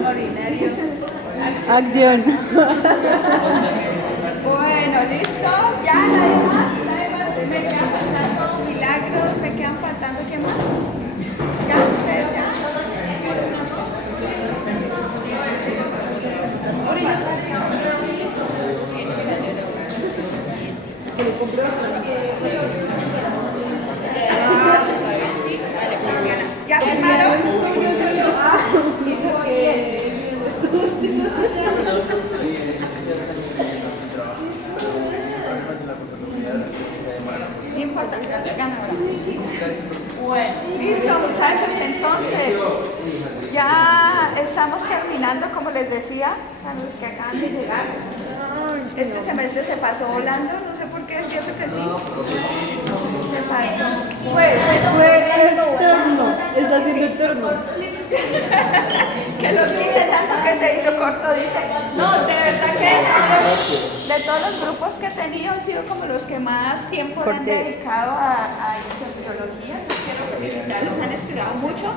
Urinario. Acción. Bueno, listo. Ya, nadie más. Me quedan faltando Milagros, me quedan faltando, ¿qué más? Ya, ustedes ya. ¿Ya firmaron? No importa, bueno, listo muchachos, entonces ya estamos terminando, como les decía, a los que acaban de llegar. Este semestre se pasó volando, no sé por qué, es cierto que sí. Se pasó. Fue el turno. Está haciendo el turno. Que los quise tanto que se hizo corto, dice. No, de verdad que de todos los grupos que he tenido han sido como los que más tiempo le han dedicado a biología. Los quiero felicitar, los han estudiado mucho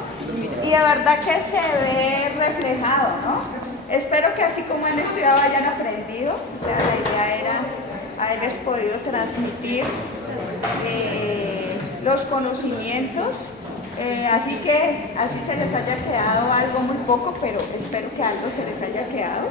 y de verdad que se ve reflejado, ¿no? Espero que así como han estudiado hayan aprendido. O sea, la idea era haberles podido transmitir los conocimientos. Así que así se les haya quedado algo muy poco, pero espero que algo se les haya quedado.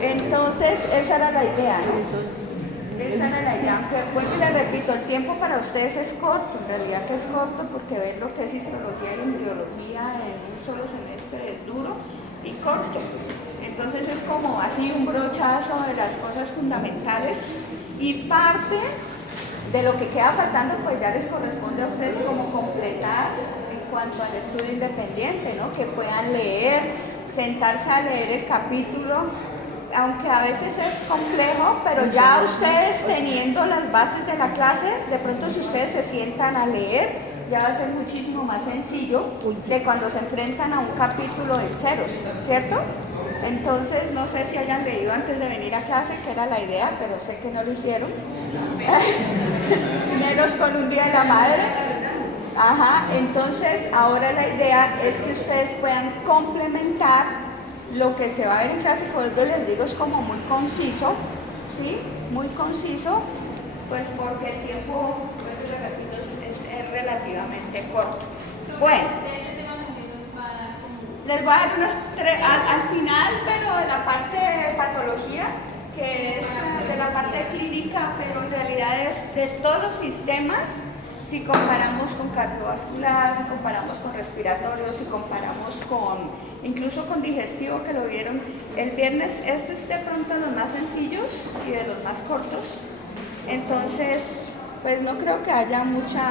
Entonces, esa era la idea, ¿no? Esa era la idea. Aunque vuelvo y le repito, el tiempo para ustedes es corto, en realidad que es corto, porque ver lo que es histología y embriología en un solo semestre es duro y corto. Entonces es como así un brochazo de las cosas fundamentales y parte de lo que queda faltando, pues ya les corresponde a ustedes como completar en cuanto al estudio independiente, ¿no? Que puedan leer, sentarse a leer el capítulo, aunque a veces es complejo, pero ya ustedes teniendo las bases de la clase, de pronto si ustedes se sientan a leer, ya va a ser muchísimo más sencillo de cuando se enfrentan a un capítulo en ceros, ¿cierto? Entonces, no sé si hayan leído antes de venir a clase, que era la idea, pero sé que no lo hicieron. Menos con un día de la madre. Ajá, entonces ahora la idea es que ustedes puedan complementar lo que se va a ver en clase, como yo les digo, es como muy conciso, ¿sí? Muy conciso, pues porque el tiempo, pues les repito, es relativamente corto. Bueno. Les voy a dar unas al final, pero de la parte de patología, que es de la parte clínica, pero en realidad es de todos los sistemas, si comparamos con cardiovascular, si comparamos con respiratorio, si comparamos con, incluso con digestivo, que lo vieron el viernes. Este es de pronto de los más sencillos y de los más cortos. Entonces, pues no creo que haya mucha...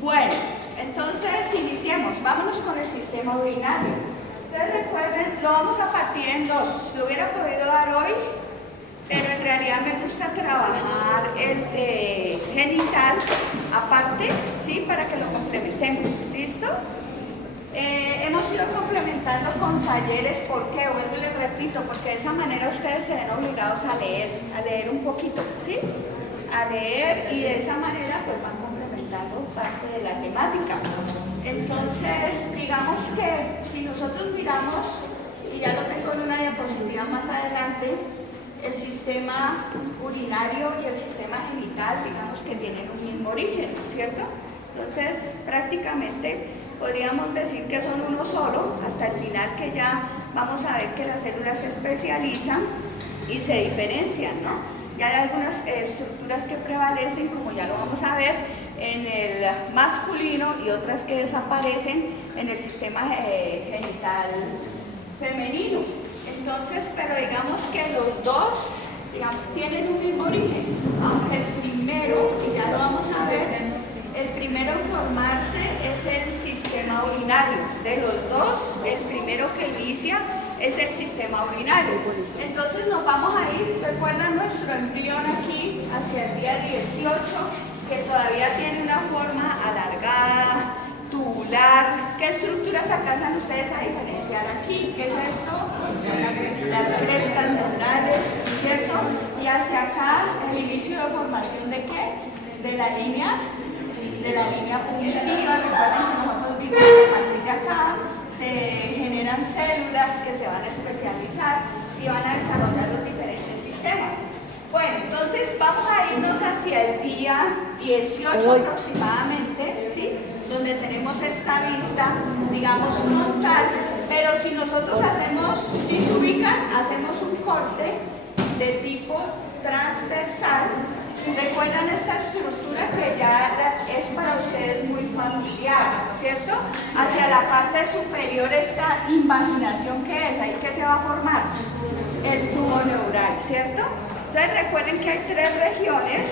Bueno. Entonces, iniciemos. Vámonos con el sistema urinario. Ustedes recuerden, lo vamos a partir en dos. Lo hubiera podido dar hoy, pero en realidad me gusta trabajar el de genital aparte, ¿sí? Para que lo complementemos. ¿Listo? Hemos ido complementando con talleres. ¿Por qué? Vuelvo y les repito, porque de esa manera ustedes se ven obligados a leer un poquito, ¿sí? A leer y de esa manera pues van complementando parte de la temática. Entonces, digamos que si nosotros miramos, y ya lo tengo en una diapositiva más adelante, el sistema urinario y el sistema genital, digamos que tienen un mismo origen, ¿cierto? Entonces, prácticamente podríamos decir que son uno solo, hasta el final que ya vamos a ver que las células se especializan y se diferencian, ¿no? Ya hay algunas estructuras que prevalecen, como ya lo vamos a ver, en el masculino y otras que desaparecen en el sistema genital femenino. Entonces, pero digamos que los dos, digamos, tienen un mismo origen, aunque el primero, y ya lo vamos a ver, el primero en formarse es el sistema urinario. De los dos, el primero que inicia es el sistema urinario. Entonces nos vamos a ir, recuerdan nuestro embrión aquí hacia el día 18, que todavía tiene una forma alargada, tubular. ¿Qué estructuras alcanzan ustedes a diferenciar aquí? ¿Qué es esto? Las crestas neuronales, ¿cierto? Y hacia acá el inicio de formación ¿de qué? De la línea punitiva. Recuerden que nosotros vimos que a partir de acá 18 aproximadamente, ¿sí? Donde tenemos esta vista, digamos, frontal, pero si nosotros hacemos, si se ubican, hacemos un corte de tipo transversal. Recuerdan esta estructura que ya es para ustedes muy familiar, ¿cierto? Hacia la parte superior esta invaginación que es, ahí que se va a formar el tubo neural, ¿cierto? Entonces recuerden que hay 3 regiones.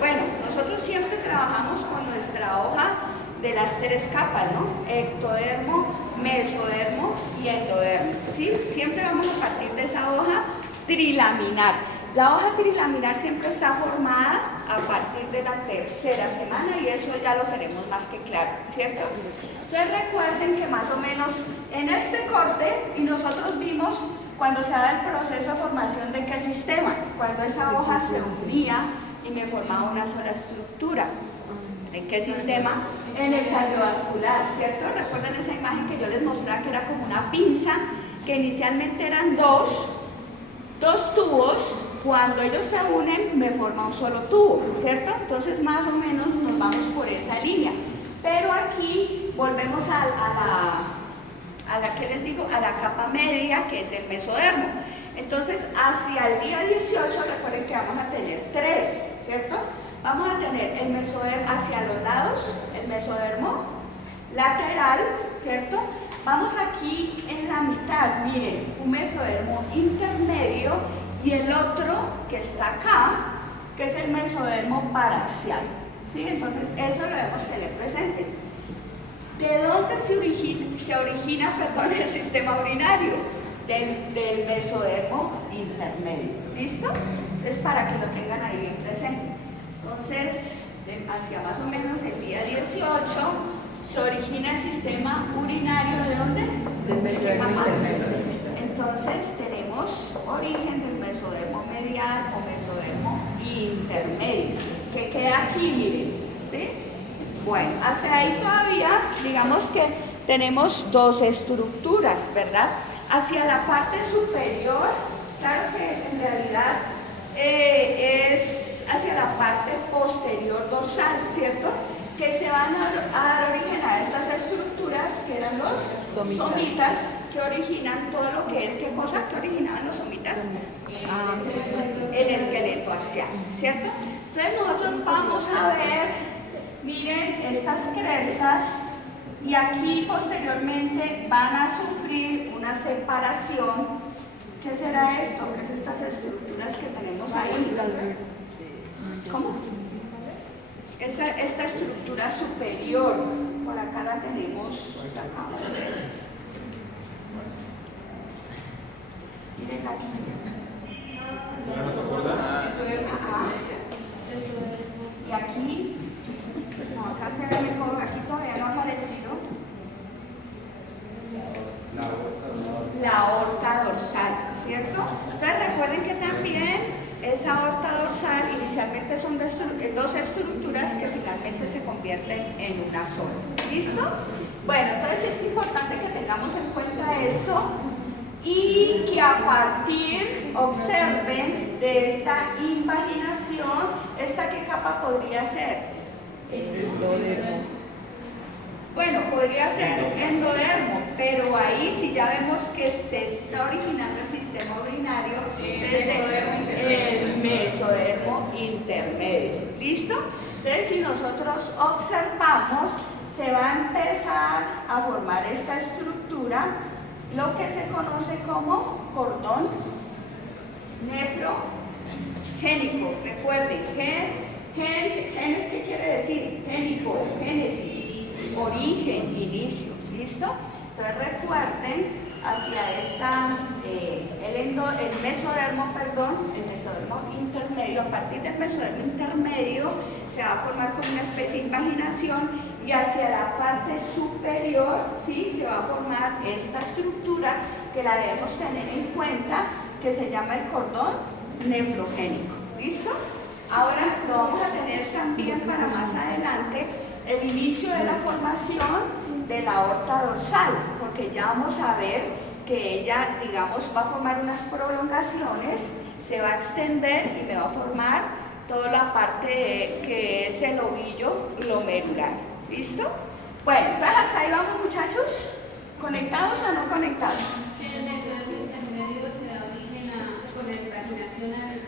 Bueno, nosotros siempre trabajamos con nuestra hoja de las 3 capas, ¿no? Ectodermo, mesodermo y endodermo, ¿sí? Siempre vamos a partir de esa hoja trilaminar. La hoja trilaminar siempre está formada a partir de la 3ª semana y eso ya lo tenemos más que claro, ¿cierto? Entonces recuerden que más o menos en este corte, y nosotros vimos cuando se da el proceso de formación de qué sistema, cuando esa hoja se unía y me formaba una sola estructura. ¿En qué sistema? En el cardiovascular, ¿cierto? Recuerden esa imagen que yo les mostraba que era como una pinza, que inicialmente eran dos tubos. Cuando ellos se unen me forma un solo tubo, ¿cierto? Entonces más o menos nos vamos por esa línea. Pero aquí volvemos a la que les digo, a la capa media, que es el mesodermo. Entonces hacia el día 18 recuerden que vamos a tener 3, ¿cierto? Vamos a tener el mesodermo hacia los lados, el mesodermo lateral, ¿cierto? Vamos aquí en la mitad, miren, un mesodermo intermedio y el otro que está acá, que es el mesodermo paraxial, ¿sí? Entonces eso lo debemos tener presente. ¿De dónde se origina el sistema urinario? Del mesodermo intermedio, ¿listo? Es para que lo tengan ahí bien presente. Entonces, hacia más o menos el día 18 se origina el sistema urinario, ¿de dónde? Del mesodermo intermedio. Entonces tenemos origen del mesodermo medial o mesodermo intermedio, que queda aquí, miren, ¿sí? Bueno, hacia ahí todavía, digamos que tenemos 2 estructuras, ¿verdad? Hacia la parte superior, claro que en realidad es hacia la parte posterior dorsal, ¿cierto? Que se van a dar origen a estas estructuras que eran los somitas, que originan todo lo que es, ¿qué cosa? ¿Qué originaban los somitas? El esqueleto axial, ¿cierto? Entonces nosotros vamos a ver, miren, estas crestas, y aquí posteriormente van a sufrir una separación. ¿Qué será esto? ¿Qué es estas estructuras que tenemos ahí? ¿Cómo? Esta estructura superior, por acá la tenemos, acabamos de ver. Miren aquí. Y aquí, no, acá se ve mejor, aquí todavía no ha aparecido. La aorta dorsal, ¿cierto? Entonces recuerden que también esa aorta dorsal inicialmente son 2 estructuras que finalmente se convierten en una sola. ¿Listo? Bueno, entonces es importante que tengamos en cuenta esto y que a partir, observen, de esta invaginación, ¿esta qué capa podría ser? Endodermo. Bueno, podría ser endodermo, pero ahí sí ya vemos que se está originando el sistema urinario desde el mesodermo intermedio. ¿Listo? Entonces, si nosotros observamos, se va a empezar a formar esta estructura, lo que se conoce como cordón nefrogénico. Recuerden, genes, ¿qué quiere decir? Génico, génesis. Origen, inicio, ¿listo? Entonces recuerden hacia el mesodermo intermedio. A partir del mesodermo intermedio se va a formar como una especie de invaginación y hacia la parte superior, ¿sí? Se va a formar esta estructura que la debemos tener en cuenta, que se llama el cordón nefrogénico, ¿listo? Ahora lo vamos a tener también para más adelante el inicio de la formación de la aorta dorsal, porque ya vamos a ver que ella, digamos, va a formar unas prolongaciones, se va a extender y me va a formar toda la parte que es el ovillo glomerular. ¿Listo? Bueno, entonces hasta ahí vamos, muchachos. ¿Conectados o no conectados? El mesodermo intermedio se da origen con la fragmentación al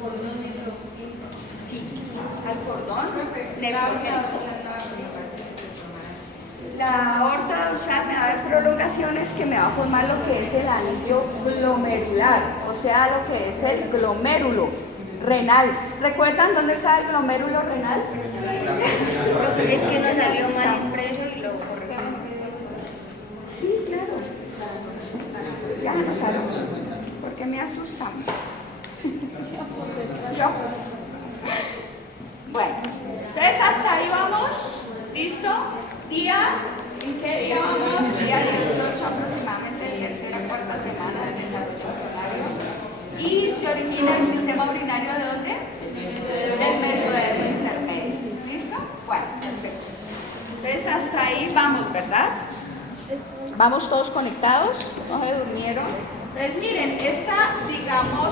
cordón nefrogénico. Sí, al cordón nefrogénico. La aorta dorsal me va a dar prolongaciones que me va a formar lo que es el anillo glomerular, o sea, lo que es el glomérulo renal. ¿Recuerdan dónde está el glomérulo renal? Es que nos salió mal impreso y lo corregimos. Sí, claro. Ya anotaron. Porque me asustamos. Yo. Bueno, entonces hasta ahí vamos. ¿Listo? Día. ¿En qué día vamos? Día 18 aproximadamente, tercera, cuarta semana del desarrollo embrionario. Y se origina el sistema urinario ¿de dónde? Del mesodermo intermedio. ¿Listo? Bueno, perfecto. Entonces hasta ahí vamos, ¿verdad? ¿Vamos todos conectados? ¿No se durmieron? Entonces miren, digamos,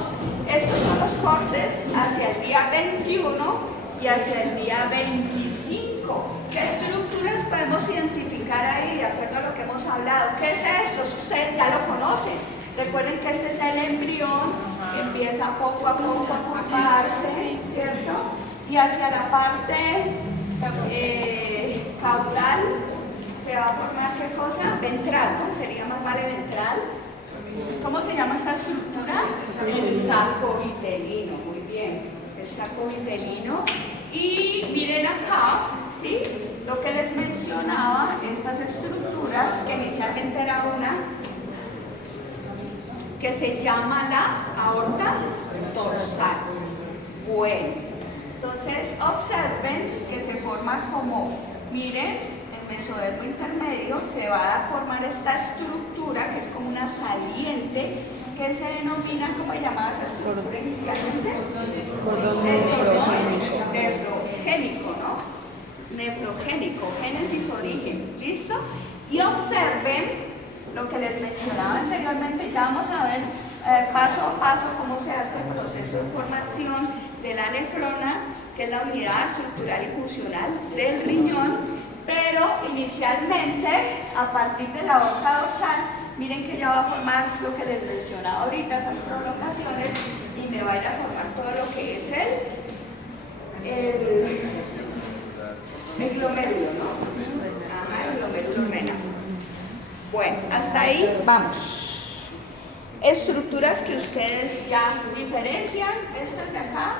estos son los cortes hacia el día 21 y hacia el día 25. ¿Qué estructuras podemos identificar ahí de acuerdo a lo que hemos hablado? ¿Qué es esto? Si ustedes ya lo conocen. Recuerden que este es el embrión, que empieza poco a poco a formarse, ¿cierto? Y hacia la parte caudal se va a formar ¿qué cosa? Ventral, ¿no? Sería más vale ventral. ¿Cómo se llama esta estructura? El saco vitelino, muy bien. El saco vitelino. Y miren acá, ¿sí? Lo que les mencionaba, estas estructuras, que inicialmente era una, que se llama la aorta dorsal. Bueno, entonces observen que se forma como, miren, el mesodermo intermedio se va a formar esta estructura que es como una saliente que se denomina, ¿cómo llamaba esa estructura inicialmente? Cordón Nefrogénico, ¿no? Nefrogénico, génesis, origen, ¿listo? Y observen lo que les mencionaba anteriormente, ya vamos a ver paso a paso cómo se hace el proceso de formación de la nefrona, que es la unidad estructural y funcional del riñón, pero inicialmente, a partir de la aorta dorsal, miren que ya va a formar lo que les mencionaba ahorita, esas prolongaciones, y me va a ir a formar todo lo que es el glomérulo, ¿no? Ajá, el glomérulo renal. Bueno, hasta ahí vamos. Estructuras que ustedes ya diferencian, estas de acá,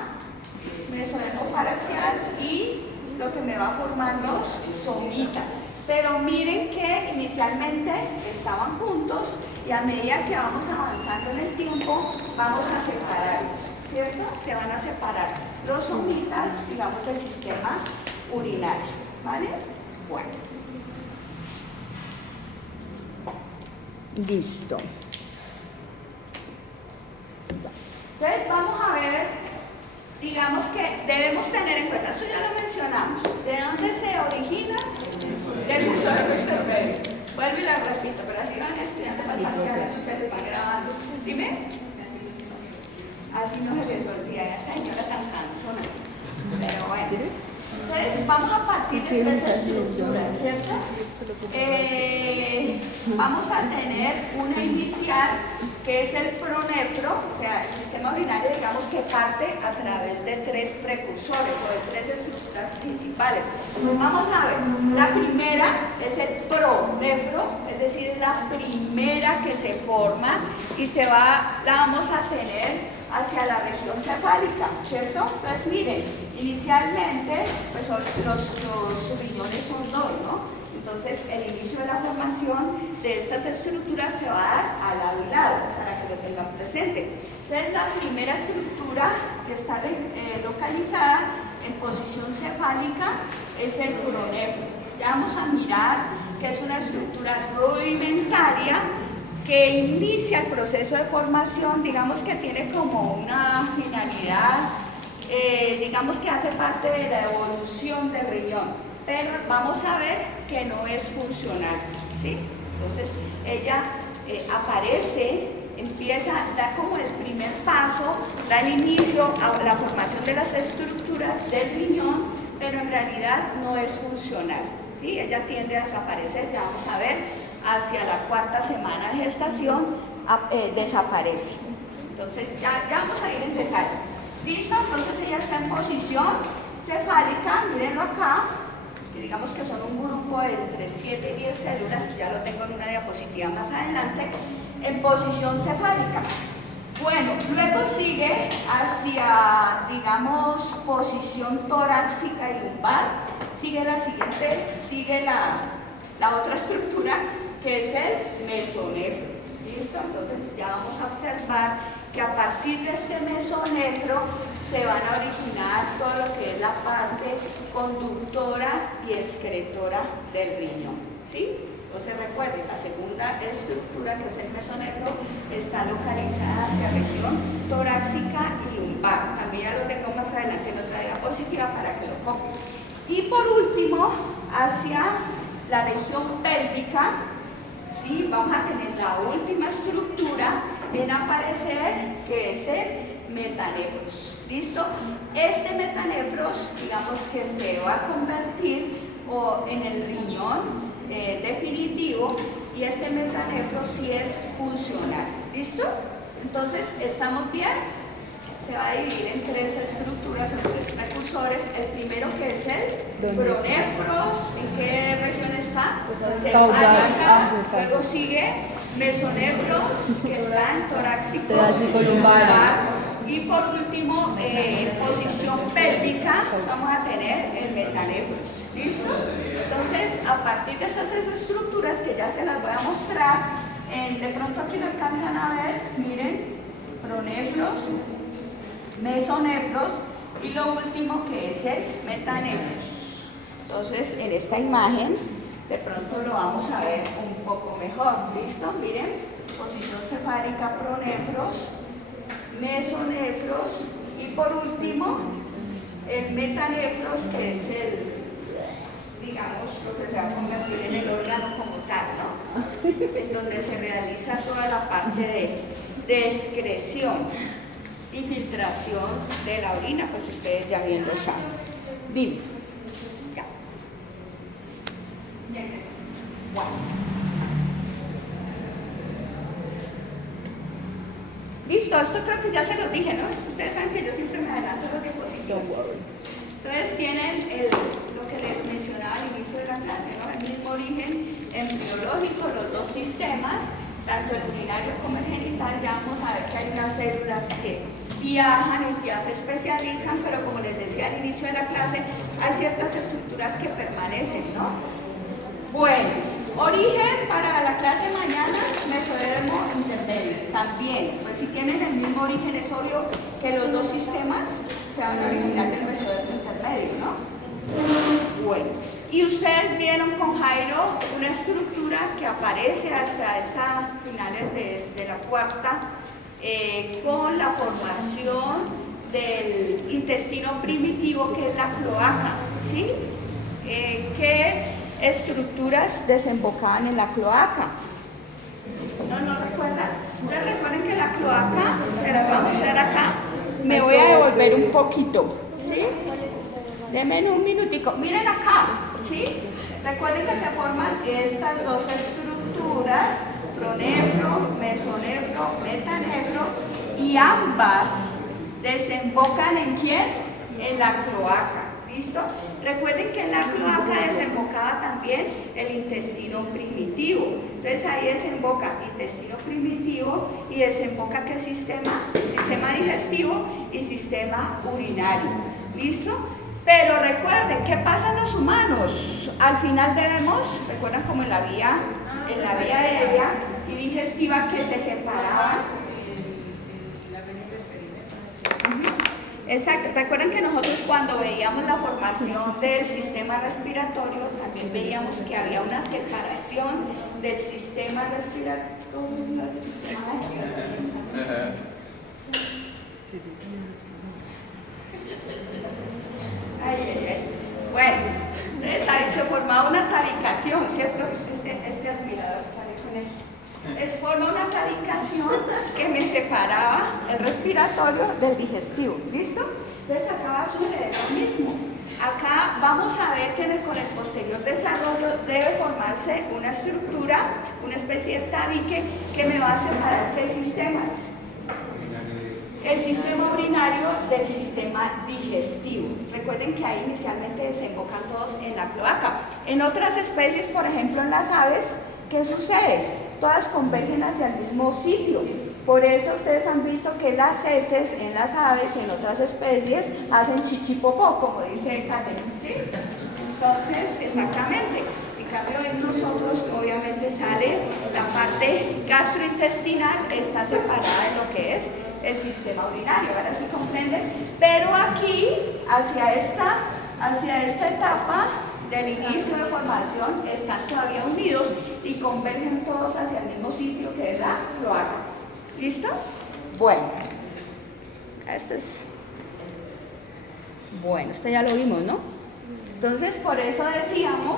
mesodermo paraxial y lo que me va a formar los somitas. Pero miren que inicialmente estaban juntos y a medida que vamos avanzando en el tiempo, vamos a separarlos, ¿cierto? Se van a separar los somitas, digamos, del sistema urinario, ¿vale? Bueno. Listo. Entonces vamos a ver, digamos que debemos tener en cuenta, esto ya lo mencionamos, ¿de dónde se origina? Del mesodermo intermedio. Vuelvo y la repito, pero así van estudiando parciales, así se les va grabando. Dime. Así no se les olvida, ya esta señora tan cansona. Pero bueno. Entonces vamos a partir de tres estructuras, ¿cierto? Vamos a tener una inicial que es el pronefro, o sea, el sistema urinario, digamos que parte a través de tres precursores o de tres estructuras principales. Vamos a ver, la primera es el pronefro, es decir, es la primera que se forma y la vamos a tener hacia la región cefálica, ¿cierto? Entonces miren, inicialmente pues los riñones son dos, ¿no? Entonces el inicio de la formación de estas estructuras se va a dar al lado y lado, para que lo tengan presente. Entonces la primera estructura que está localizada en posición cefálica es el pronefro. Ya vamos a mirar que es una estructura rudimentaria que inicia el proceso de formación, digamos que tiene como una finalidad, digamos que hace parte de la evolución del riñón, pero vamos a ver que no es funcional, ¿sí? Entonces ella aparece da como el primer paso, da el inicio a la formación de las estructuras del riñón, pero en realidad no es funcional, ¿sí? Ella tiende a desaparecer, ya vamos a ver, hacia la cuarta semana de gestación desaparece. Entonces ya vamos a ir en detalle. ¿Listo? Entonces ella está en posición cefálica, mírenlo acá, que digamos que son un grupo de entre 7 y 10 células, ya lo tengo en una diapositiva más adelante, en posición cefálica. Bueno, luego sigue hacia, digamos, posición torácica y lumbar, sigue la siguiente, sigue la otra estructura, que es el mesonefro. ¿Listo? Entonces ya vamos a observar que a partir de este mesonefro se van a originar todo lo que es la parte conductora y excretora del riñón, ¿sí? Entonces recuerden, la segunda estructura, que es el mesonefro, está localizada hacia la región torácica y lumbar. También ya lo tengo más adelante en otra diapositiva para que lo pongan. Y por último, hacia la región pélvica, ¿sí? Vamos a tener la última estructura en aparecer, que es el metanefros. ¿Listo? Este metanefros, digamos que se va a convertir en el riñón definitivo, y este metanefro sí es funcional. ¿Listo? Entonces, ¿estamos bien? Se va a dividir en tres estructuras o tres precursores. El primero, que es el pronefros. ¿En qué región está? Cefálica. Luego sigue mesonefros, que está en torácico lumbar. Y por último, en posición pélvica, vamos a tener el metanefros. ¿Listo? Entonces, a partir de estas tres estructuras, que ya se las voy a mostrar, de pronto aquí lo alcanzan a ver, miren, pronefros, mesonefros y lo último, que es el metanefros. Entonces, en esta imagen, de pronto lo vamos a ver un poco mejor. ¿Listo? Miren, posición cefálica, pronefros, mesonefros y por último el metanefros, que es digamos, lo que se va a convertir en el órgano como tal, ¿no? En donde se realiza toda la parte de excreción y filtración de la orina, pues ustedes ya bien lo saben. Dime. Ya. Ya empezó. Bueno. Listo, esto creo que ya se los dije, ¿no? Ustedes saben que yo siempre me adelanto los diapositivos. Entonces tienen lo que les mencionaba al inicio de la clase, ¿no? El mismo origen embriológico, los dos sistemas, tanto el urinario como el genital. Ya vamos a ver que hay unas células que viajan y ya se especializan, pero como les decía al inicio de la clase, hay ciertas estructuras que permanecen, ¿no? Bueno, origen para la clase de mañana, mesodermo intermedio. También, pues si tienen el mismo origen, es obvio que los dos sistemas se van a originar del mesodermo intermedio, ¿no? Bueno, y ustedes vieron con Jairo una estructura que aparece hasta estas finales de la cuarta, con la formación del intestino primitivo, que es la cloaca, ¿sí? ¿Qué estructuras desembocaban en la cloaca? ¿No recuerdan? Ustedes recuerden que la cloaca, se las voy a mostrar acá, me voy a devolver un poquito, ¿sí? Denme un minutico, miren acá, ¿sí? Recuerden que se forman estas dos estructuras, pronefro, mesonefro, metanefro, y ambas desembocan ¿en quién? En la cloaca. ¿Listo? Recuerden que en la cloaca desembocaba también el intestino primitivo. Entonces ahí desemboca intestino primitivo y desemboca ¿qué sistema? Sistema digestivo y sistema urinario. ¿Listo? Pero recuerden, ¿qué pasa en los humanos? Al final debemos, recuerdan como en la vía aérea y digestiva, que se separaban. Exacto, recuerden que nosotros cuando veíamos la formación del sistema respiratorio, también veíamos que había una separación del sistema respiratorio del sistema Bueno, entonces ahí se formaba una tabicación, ¿cierto? Este aspirador sale con él. forma una clavicación que me separaba el respiratorio del digestivo. ¿Listo? Entonces acá va a suceder lo mismo. Acá vamos a ver que con el posterior desarrollo debe formarse una estructura, una especie de tabique que me va a separar ¿qué sistemas? El sistema urinario del sistema digestivo. Recuerden que ahí inicialmente desembocan todos en la cloaca. En otras especies, por ejemplo en las aves, ¿qué sucede? Todas convergen hacia el mismo sitio. Por eso ustedes han visto que las heces en las aves y en otras especies hacen chichipopó, como dice Karen, ¿sí? Entonces, exactamente. En cambio, en nosotros obviamente sale la parte gastrointestinal, está separada de lo que es el sistema urinario, ahora sí comprenden. Pero aquí, hacia esta etapa del inicio de formación, están todavía unidos y convergen todos hacia el mismo sitio que es la cloaca. ¿Listo? Bueno, esto ya lo vimos, ¿no? Entonces, por eso decíamos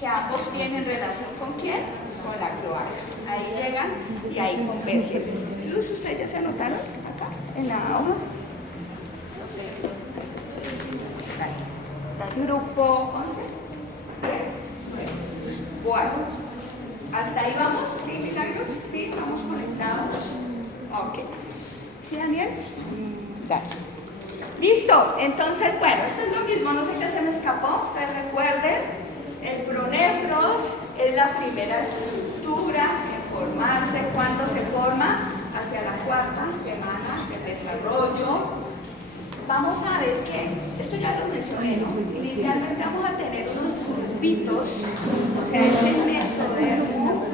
que ambos tienen relación ¿con quién? Con la cloaca. Ahí llegan y ahí convergen. Luz, ¿ustedes ya se anotaron acá en la hoja? Grupo 11. Bueno, ¿hasta ahí vamos? ¿Sí, Milagros? ¿Sí? ¿Vamos conectados? Ok. ¿Sí, Daniel? Dale. Listo. Entonces, bueno, esto es lo mismo. No sé qué se me escapó, pero recuerden, el pronefros es la primera estructura en formarse. ¿Cuándo se forma? Hacia la cuarta semana de desarrollo. Vamos a ver que, esto ya lo mencioné, ¿no? Inicialmente vamos a tener unos bulbitos, o sea, ese mesodermo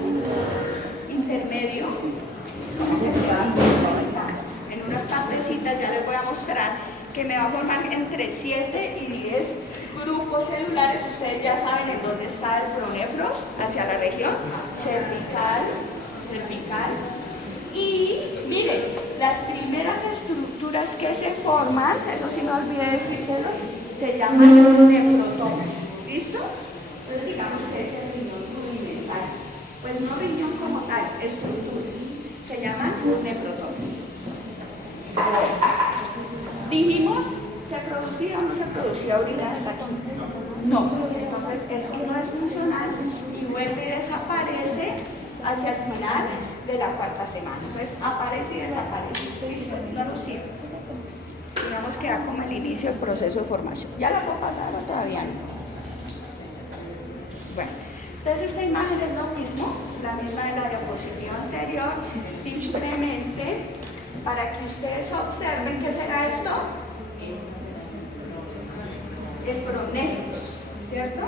intermedio, que se va a formar en unas partecitas, ya les voy a mostrar, que me va a formar entre 7 y 10 grupos celulares. Ustedes ya saben en dónde está el pronefros, hacia la región cervical. Y miren, las primeras estructuras que se forman, eso sí no olvidé decírselos, se llaman nefrotomes. ¿Listo? Entonces digamos que es el riñón rudimental. Pues no riñón como tal, estructuras. Se llaman nefrotomes. Dijimos, ¿se producía o no se producía orina hasta aquí? No. Entonces esto no es funcional y vuelve y desaparece hacia el final de la cuarta semana. Pues aparece y desaparece. ¿Listo? No lo siento. Digamos que da como el inicio del proceso de formación. ¿Ya la puedo pasar o todavía no? Bueno, entonces esta imagen es lo mismo, la misma de la diapositiva anterior, simplemente para que ustedes observen qué será esto. El pronefros, ¿cierto?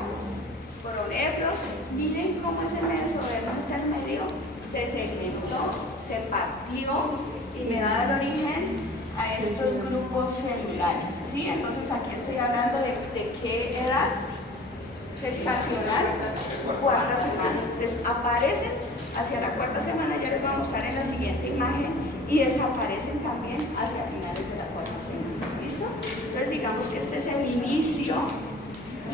Pronefros, miren cómo es el mesodermo intermedio, se segmentó, se partió y me va a dar origen a estos grupos celulares. ¿Sí? Entonces aquí estoy hablando de qué edad gestacional, cuarta semana. Entonces aparecen hacia la cuarta semana, ya les voy a mostrar en la siguiente imagen, y desaparecen también hacia finales de la cuarta semana. ¿Listo? Entonces digamos que este es el inicio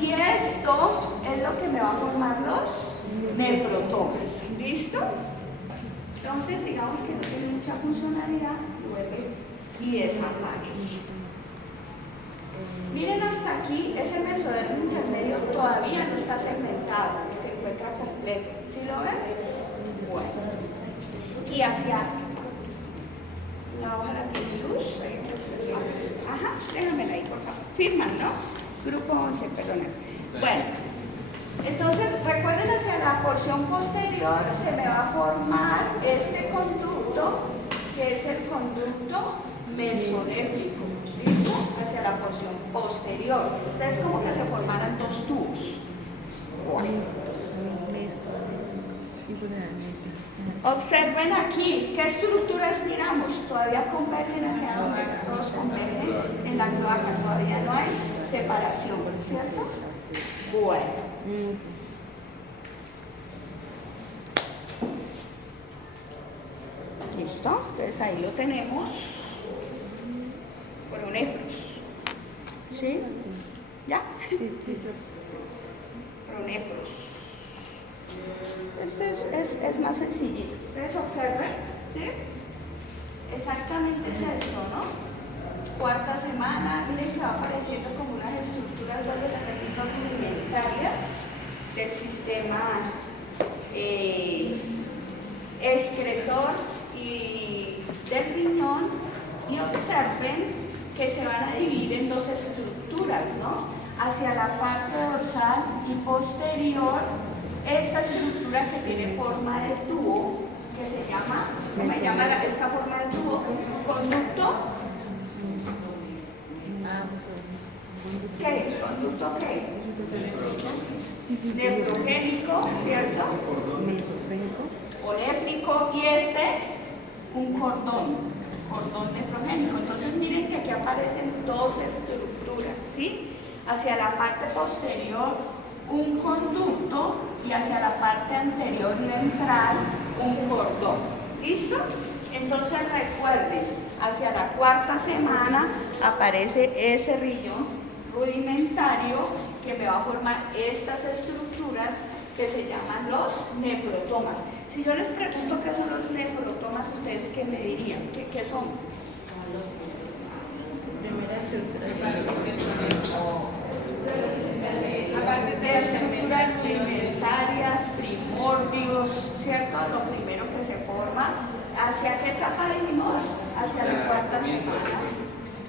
y esto es lo que me va a formar los nefrotomes. ¿Listo? Entonces digamos que no tiene mucha funcionalidad, vuelve y desaparece. Miren hasta aquí, ese mesodermo intermedio todavía no está segmentado, se encuentra completo. ¿Sí lo ven? Bueno. Y hacia la hoja la tiene luz. Ajá, déjamela ahí, por favor. Firman, ¿no? Grupo 11, perdón. Bueno, entonces recuerden, hacia la porción posterior se me va a formar este conducto, que es el conducto mesonéfrico. ¿Listo? Hacia la porción posterior. Entonces, como que se formaran dos tubos. Observen aquí, ¿qué estructuras miramos? Todavía convergen hacia donde todos convergen en la cloaca, todavía no hay separación, ¿cierto? Bueno. ¿Listo? Entonces ahí lo tenemos. Pronefros. ¿Sí? ¿Ya? Sí. Pronefros. Este es más sencillito. Ustedes observen, ¿sí? Exactamente es esto, ¿no? Cuarta semana, miren que va apareciendo como unas estructuras rudimentarias del sistema excretor y del riñón, y observen que se van a dividir en dos estructuras, ¿no? Hacia la parte dorsal y posterior, esta estructura que tiene forma de tubo, que se llama, ¿cómo se llama esta forma de tubo? Conducto. ¿Qué? ¿Conducto qué? Nefrogénico, ¿cierto? O néfrico, y un cordón nefrogénico. Entonces miren que aquí aparecen dos estructuras, ¿sí? Hacia la parte posterior un conducto y hacia la parte anterior y ventral un cordón. ¿Listo? Entonces recuerden, hacia la cuarta semana aparece ese riñón rudimentario que me va a formar estas estructuras que se llaman los nefrotomas. Si yo les pregunto qué son los nefrotomas, ¿ustedes qué me dirían? ¿Qué son? Aparte de estructuras inventarias, primordios, ¿cierto? Lo primero que se forma. ¿Hacia qué etapa venimos? Hacia la cuarta semana.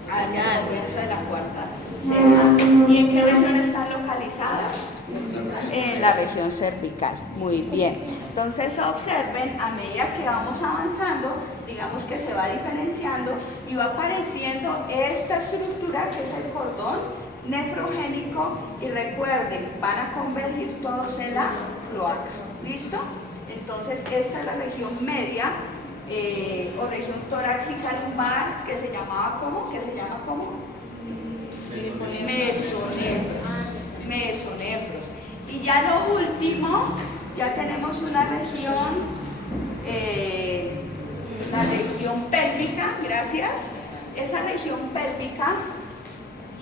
Hacia el comienzo de la cuarta semana. ¿Y en qué región están localizadas? En la región cervical. Muy bien. Entonces observen, a medida que vamos avanzando, digamos que se va diferenciando y va apareciendo esta estructura que es el cordón nefrogénico, y recuerden, van a convergir todos en la cloaca. ¿Listo? Entonces esta es la región media o región torácica lumbar, que se llamaba ¿cómo? ¿Qué se llama cómo? Mesonefros. Y ya lo último, ya tenemos una región pélvica, gracias. Esa región pélvica,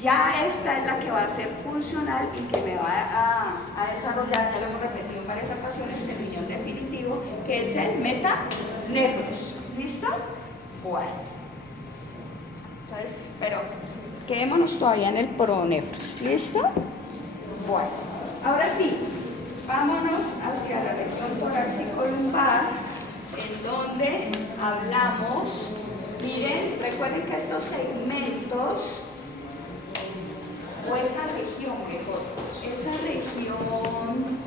ya esta es la que va a ser funcional y que me va a desarrollar, ya lo hemos repetido en varias ocasiones, el riñón definitivo, que es el metanefros. ¿Listo? Bueno. Entonces, pero quedémonos todavía en el pronefros. ¿Listo? Bueno. Ahora sí, vámonos hacia la región torácico-lumbar, en donde hablamos, miren, recuerden que estos segmentos, o esa región mejor, esa región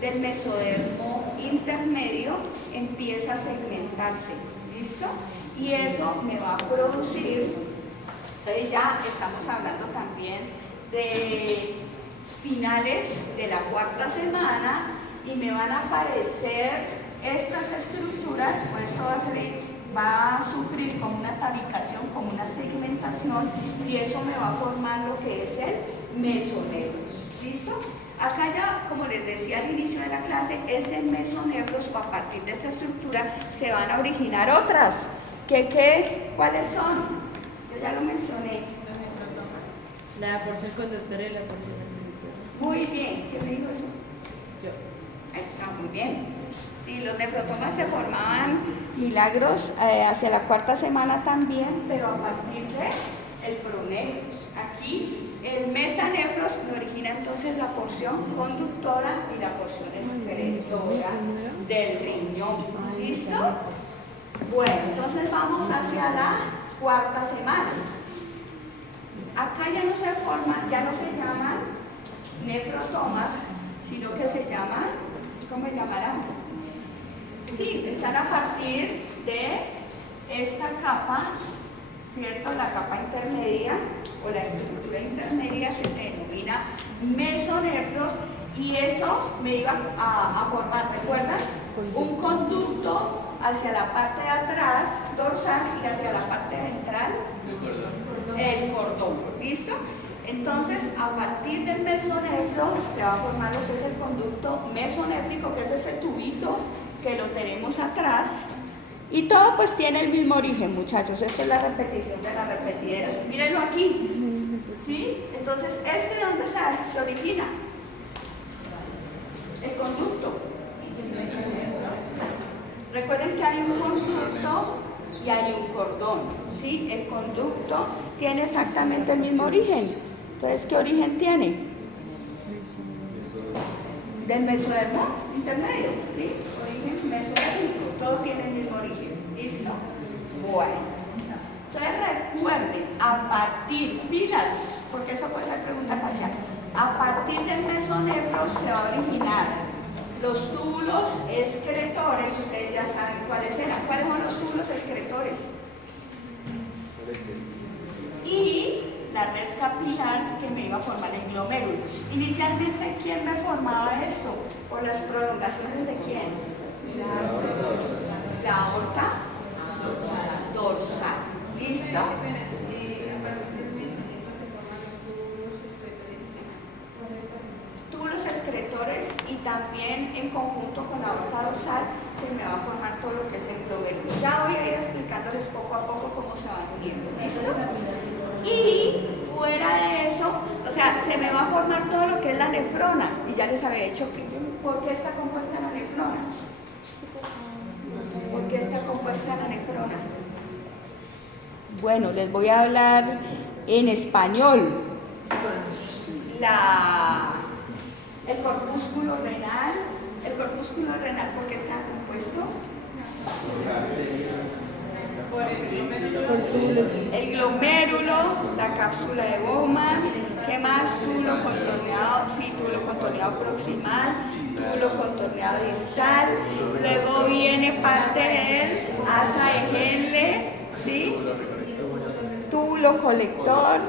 del mesodermo intermedio empieza a segmentarse, ¿listo? Y eso me va a producir, entonces ya estamos hablando también de finales de la cuarta semana, y me van a aparecer estas estructuras, pues esto va a sufrir como una tabicación, como una segmentación, y eso me va a formar lo que es el mesonefros. ¿Listo? Acá ya, como les decía al inicio de la clase, es el mesonefros, o a partir de esta estructura se van a originar otras. ¿Cuáles son? Yo ya lo mencioné. La porción conductora y la porción receptora. Muy bien, ¿qué me dijo eso? Yo. Está muy bien. Sí, los nefrotomas se formaban milagros hacia la cuarta semana también, pero a partir de el pronefros. Aquí el metanefros me origina entonces la porción conductora y la porción excretora del riñón. ¿Listo? Bueno, entonces vamos hacia la cuarta semana. Acá ya no se forman, ya no se llaman nefrotomas, sino que se llaman, ¿cómo se llamarán? Sí, están a partir de esta capa, ¿cierto? La capa intermedia o la estructura intermedia, que se denomina mesonefros, y eso me iba a formar, ¿recuerdan? Un conducto hacia la parte de atrás, dorsal, y hacia la parte ventral, el cordón. ¿Listo? Entonces, a partir del mesonefro se va a formar lo que es el conducto mesonéfrico, que es ese tubito que lo tenemos atrás, y todo pues tiene el mismo origen, muchachos. Esta es la repetición de la repetidera. Mírenlo aquí. ¿Sí? Entonces, ¿de dónde se origina? El conducto. Recuerden que hay un conducto y hay un cordón, ¿sí? El conducto tiene exactamente el mismo origen. Entonces, ¿qué origen tiene? Del mesodermo intermedio, ¿sí? Origen mesodérmico, todo tiene el mismo origen. ¿Listo? Bueno. Entonces recuerden, a partir, pilas, porque eso puede ser pregunta parcial, a partir del mesonefro se va a originar los túbulos excretores, ustedes ya saben cuáles eran. ¿Cuáles son los túbulos excretores? Y la red capilar que me iba a formar el glomérulo. Inicialmente, ¿quién me formaba esto? ¿Por las prolongaciones de quién? La aorta dorsal. ¿Listo? Túbulos excretores y también en conjunto con la aorta dorsal se me va a formar todo lo que es el glomérulo. Ya voy a ir explicándoles poco a poco cómo se van uniendo. ¿Listo? Y fuera de eso, o sea, se me va a formar todo lo que es la nefrona. Y ya les había dicho que, ¿por qué está compuesta la nefrona? ¿Por qué está compuesta la nefrona? Bueno, les voy a hablar en español. El corpúsculo renal, ¿por qué está compuesto? El glomérulo, la cápsula de Bowman, ¿qué más? Túbulo contorneado, sí, túbulo contorneado proximal, túbulo contorneado distal, luego viene parte del asa de Henle, ¿sí? Túbulo colector.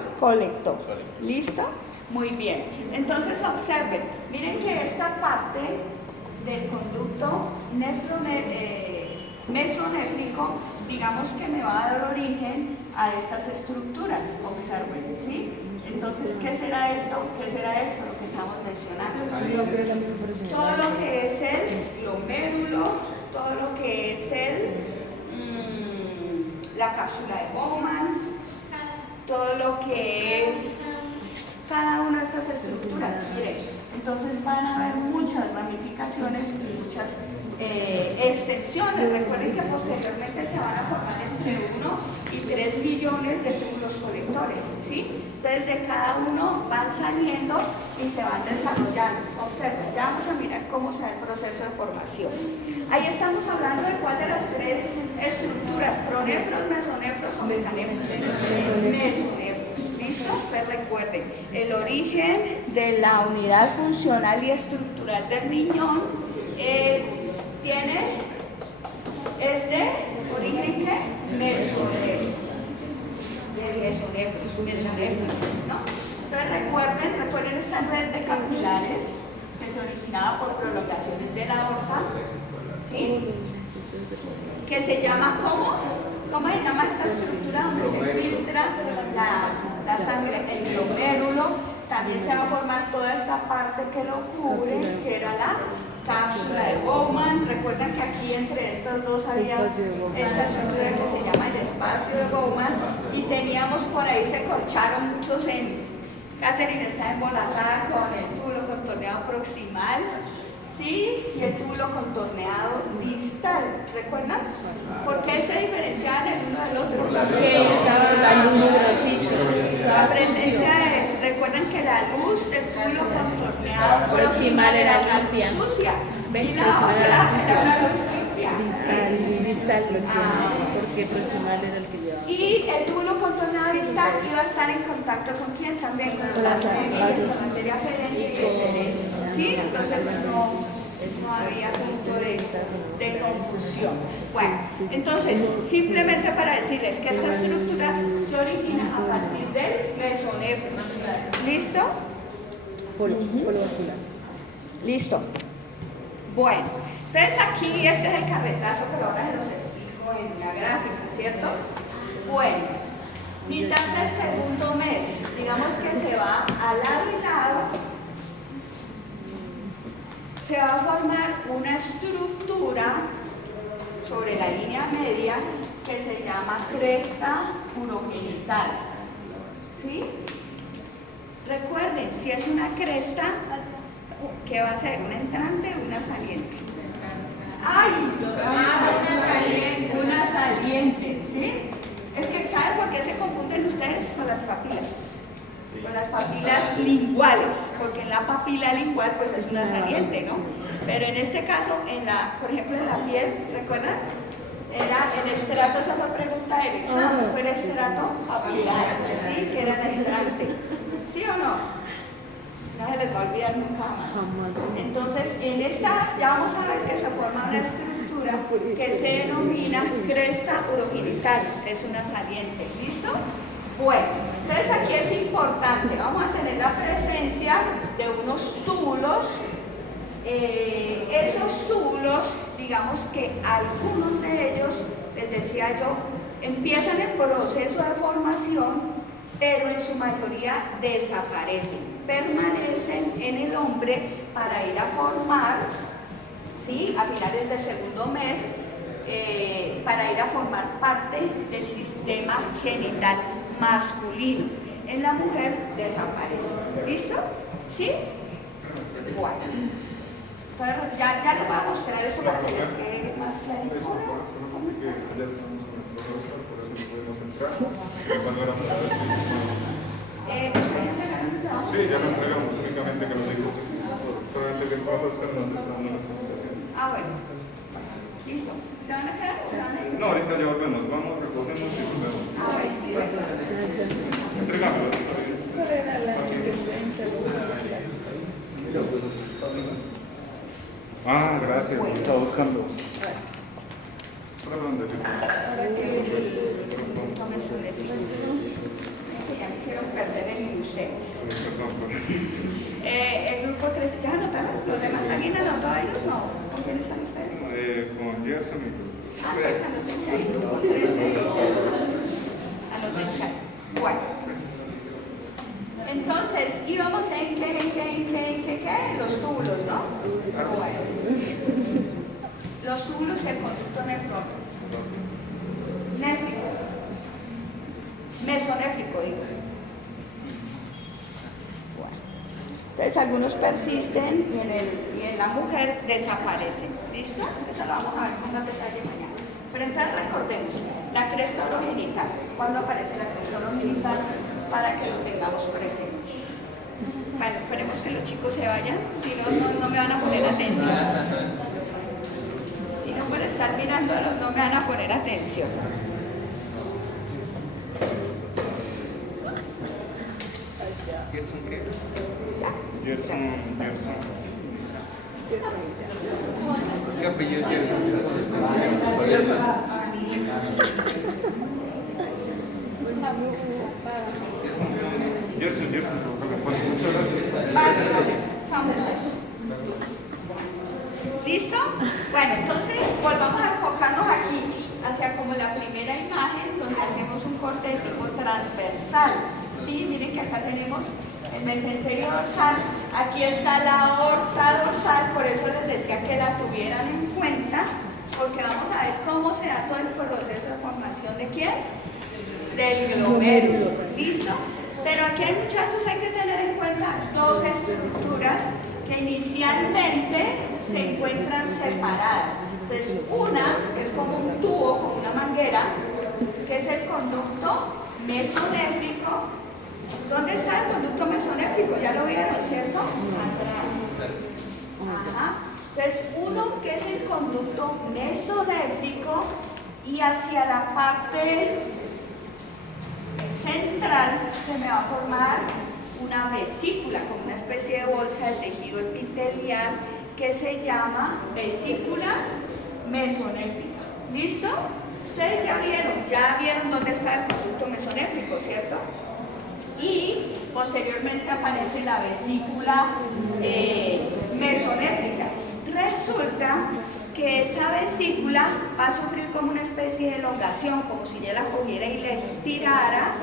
¿Listo? Muy bien. Entonces observen, miren que esta parte del conducto mesonéfrico, digamos que me va a dar origen a estas estructuras. Observen, ¿sí? Entonces, ¿qué será esto? ¿Qué será esto? Lo que estamos mencionando. Todo lo que es el glomérulo, todo lo que es la cápsula de Bowman, todo lo que es cada una de estas estructuras. Miren, entonces van a haber muchas ramificaciones y muchas extensiones. Recuerden que posteriormente se van a formar entre 1 y 3 millones de túbulos colectores, ¿sí? Entonces de cada uno van saliendo y se van desarrollando. Observen, ya vamos a mirar cómo se da el proceso de formación. Ahí estamos hablando de cuál de las 3 estructuras, pronefros, mesonefros o metanefros. Mesonefros. ¿Listo? Pues recuerden, el origen de la unidad funcional y estructural del riñón es de origen ¿qué? Mesonefro. Mesonefro, ¿no? Entonces recuerden esta red de capilares que se originaba por prolongaciones de la aorta, ¿sí? Que se llama ¿cómo se llama esta estructura donde se filtra la sangre? El glomérulo. También se va a formar toda esta parte que lo cubre, que era la cápsula de Bowman. Recuerden que aquí entre estos dos había esta estructura que se llama el espacio de Bowman, y teníamos por ahí, se corcharon muchos Catherine está embolatada con el túbulo contorneado proximal, ¿sí? Y el túbulo contorneado distal. ¿Recuerdan? ¿Por qué se diferenciaban el uno del otro? Porque estaba la luz. La presencia recuerden que la luz del túbulo contorneado Proximal era la limpia. luz sucia, y la Proximal otra era era una luz limpia. Distal, porque proximal era el que llevaba. Y el túbulo contorneado distal iba a estar en contacto con quién también, con las semillas, con materia ferente y excelente. ¿Sí? Entonces no había punto de confusión. Bueno, entonces, simplemente para decirles que esta estructura se origina a partir del mesonefro. ¿Listo? Polovascular. Listo. Bueno, entonces aquí este es el carretazo, pero ahora se los explico en la gráfica, ¿cierto? Bueno, mitad del segundo mes, digamos que se va al lado y lado, se va a formar una estructura sobre la línea media que se llama cresta urogenital. ¿Sí? Recuerden, si es una cresta, ¿qué va a ser? ¿Una entrante o una saliente? ¡Ay! las papilas. Con las papilas linguales, porque en la papila lingual pues es una saliente, ¿no? Pero en este caso, por ejemplo en la piel, ¿recuerdan? Era el estrato, esa fue pregunta del examen, fue el estrato papilar, ¿sí? Que era el estrante, ¿sí o no? No se les va a olvidar nunca más. Entonces, en esta ya vamos a ver que se forma una estructura que se denomina cresta urogenital, es una saliente, ¿listo? Bueno, entonces aquí es importante, vamos a tener la presencia de unos túbulos. Esos túbulos, digamos que algunos de ellos, les decía yo, empiezan el proceso de formación, pero en su mayoría desaparecen, permanecen en el hombre para ir a formar, ¿sí? A finales del segundo mes, para ir a formar parte del sistema genital masculino. En la mujer desaparece. ¿Listo? ¿Sí? Bueno. Entonces, ya les voy a mostrar eso para que les quede más claro. Solo porque ya estamos con el profesor, por eso no podemos entrar. ¿Cuándo era ¿Ustedes entregaron el trabajo? Sí, ya lo entregamos, únicamente que lo dijo. Solamente que el profesor nos está dando la explicación. Ah, bueno. Listo. ¿Se van a quedar? ¿Se van a ir? No, ahorita ya volvemos. Vamos, recogemos y volvemos. Ah, bueno, sí, bueno. Entregámoslo. Ah, gracias. Bueno. Estaba buscando. Perdón, Ya me hicieron perder el museo. perdón. El grupo 3, ¿ya anotaron? ¿Los demás? ¿Alguien anotó a ellos? No. ¿Con quién están ustedes? Con Gerson y Ah, pues anótense ahí, grupo 13. Anótense ahí. Bueno. Entonces, íbamos en qué? Los túbulos, ¿no? Bueno. Los túbulos y el conducto néfrico. Mesonéfrico, digo. Bueno. Entonces, algunos persisten y en la mujer desaparecen. ¿Listo? Eso lo vamos a ver con más detalle mañana. Pero entonces recordemos, la cresta urogenital. ¿Cuándo aparece la cresta urogenital? Para que lo tengamos presente. Bueno, esperemos que los chicos se vayan, si no, no me van a poner atención. Si no, por estar mirándolos, no me van a poner atención. ¿Gerson qué? Ya. Gerson. ¿Qué apellido Gerson? Gerson, muchas gracias. Vamos. ¿Listo? Bueno, entonces volvamos a enfocarnos aquí, hacia como la primera imagen, donde hacemos un corte de tipo transversal. ¿Sí? Miren que acá tenemos el mesenterio dorsal, aquí está la aorta dorsal, por eso les decía que la tuvieran en cuenta, porque vamos a ver cómo se da todo el proceso de formación de ¿quién? Del glomérulo. ¿Listo? Pero aquí hay, muchachos, hay que tener en cuenta dos estructuras que inicialmente se encuentran separadas. Entonces, una que es como un tubo, como una manguera, que es el conducto mesonéfrico. ¿Dónde está el conducto mesonéfrico? Ya lo vieron, ¿cierto? Atrás. Ajá. Entonces, uno que es el conducto mesonéfrico y hacia la parte central se me va a formar una vesícula, como una especie de bolsa del tejido epitelial que se llama vesícula mesonéfrica. ¿Listo? Ustedes ya vieron dónde está el conducto mesonéfrico, ¿cierto? Y posteriormente aparece la vesícula mesonéfrica. Resulta que esa vesícula va a sufrir como una especie de elongación, como si ya la cogiera y la estirara.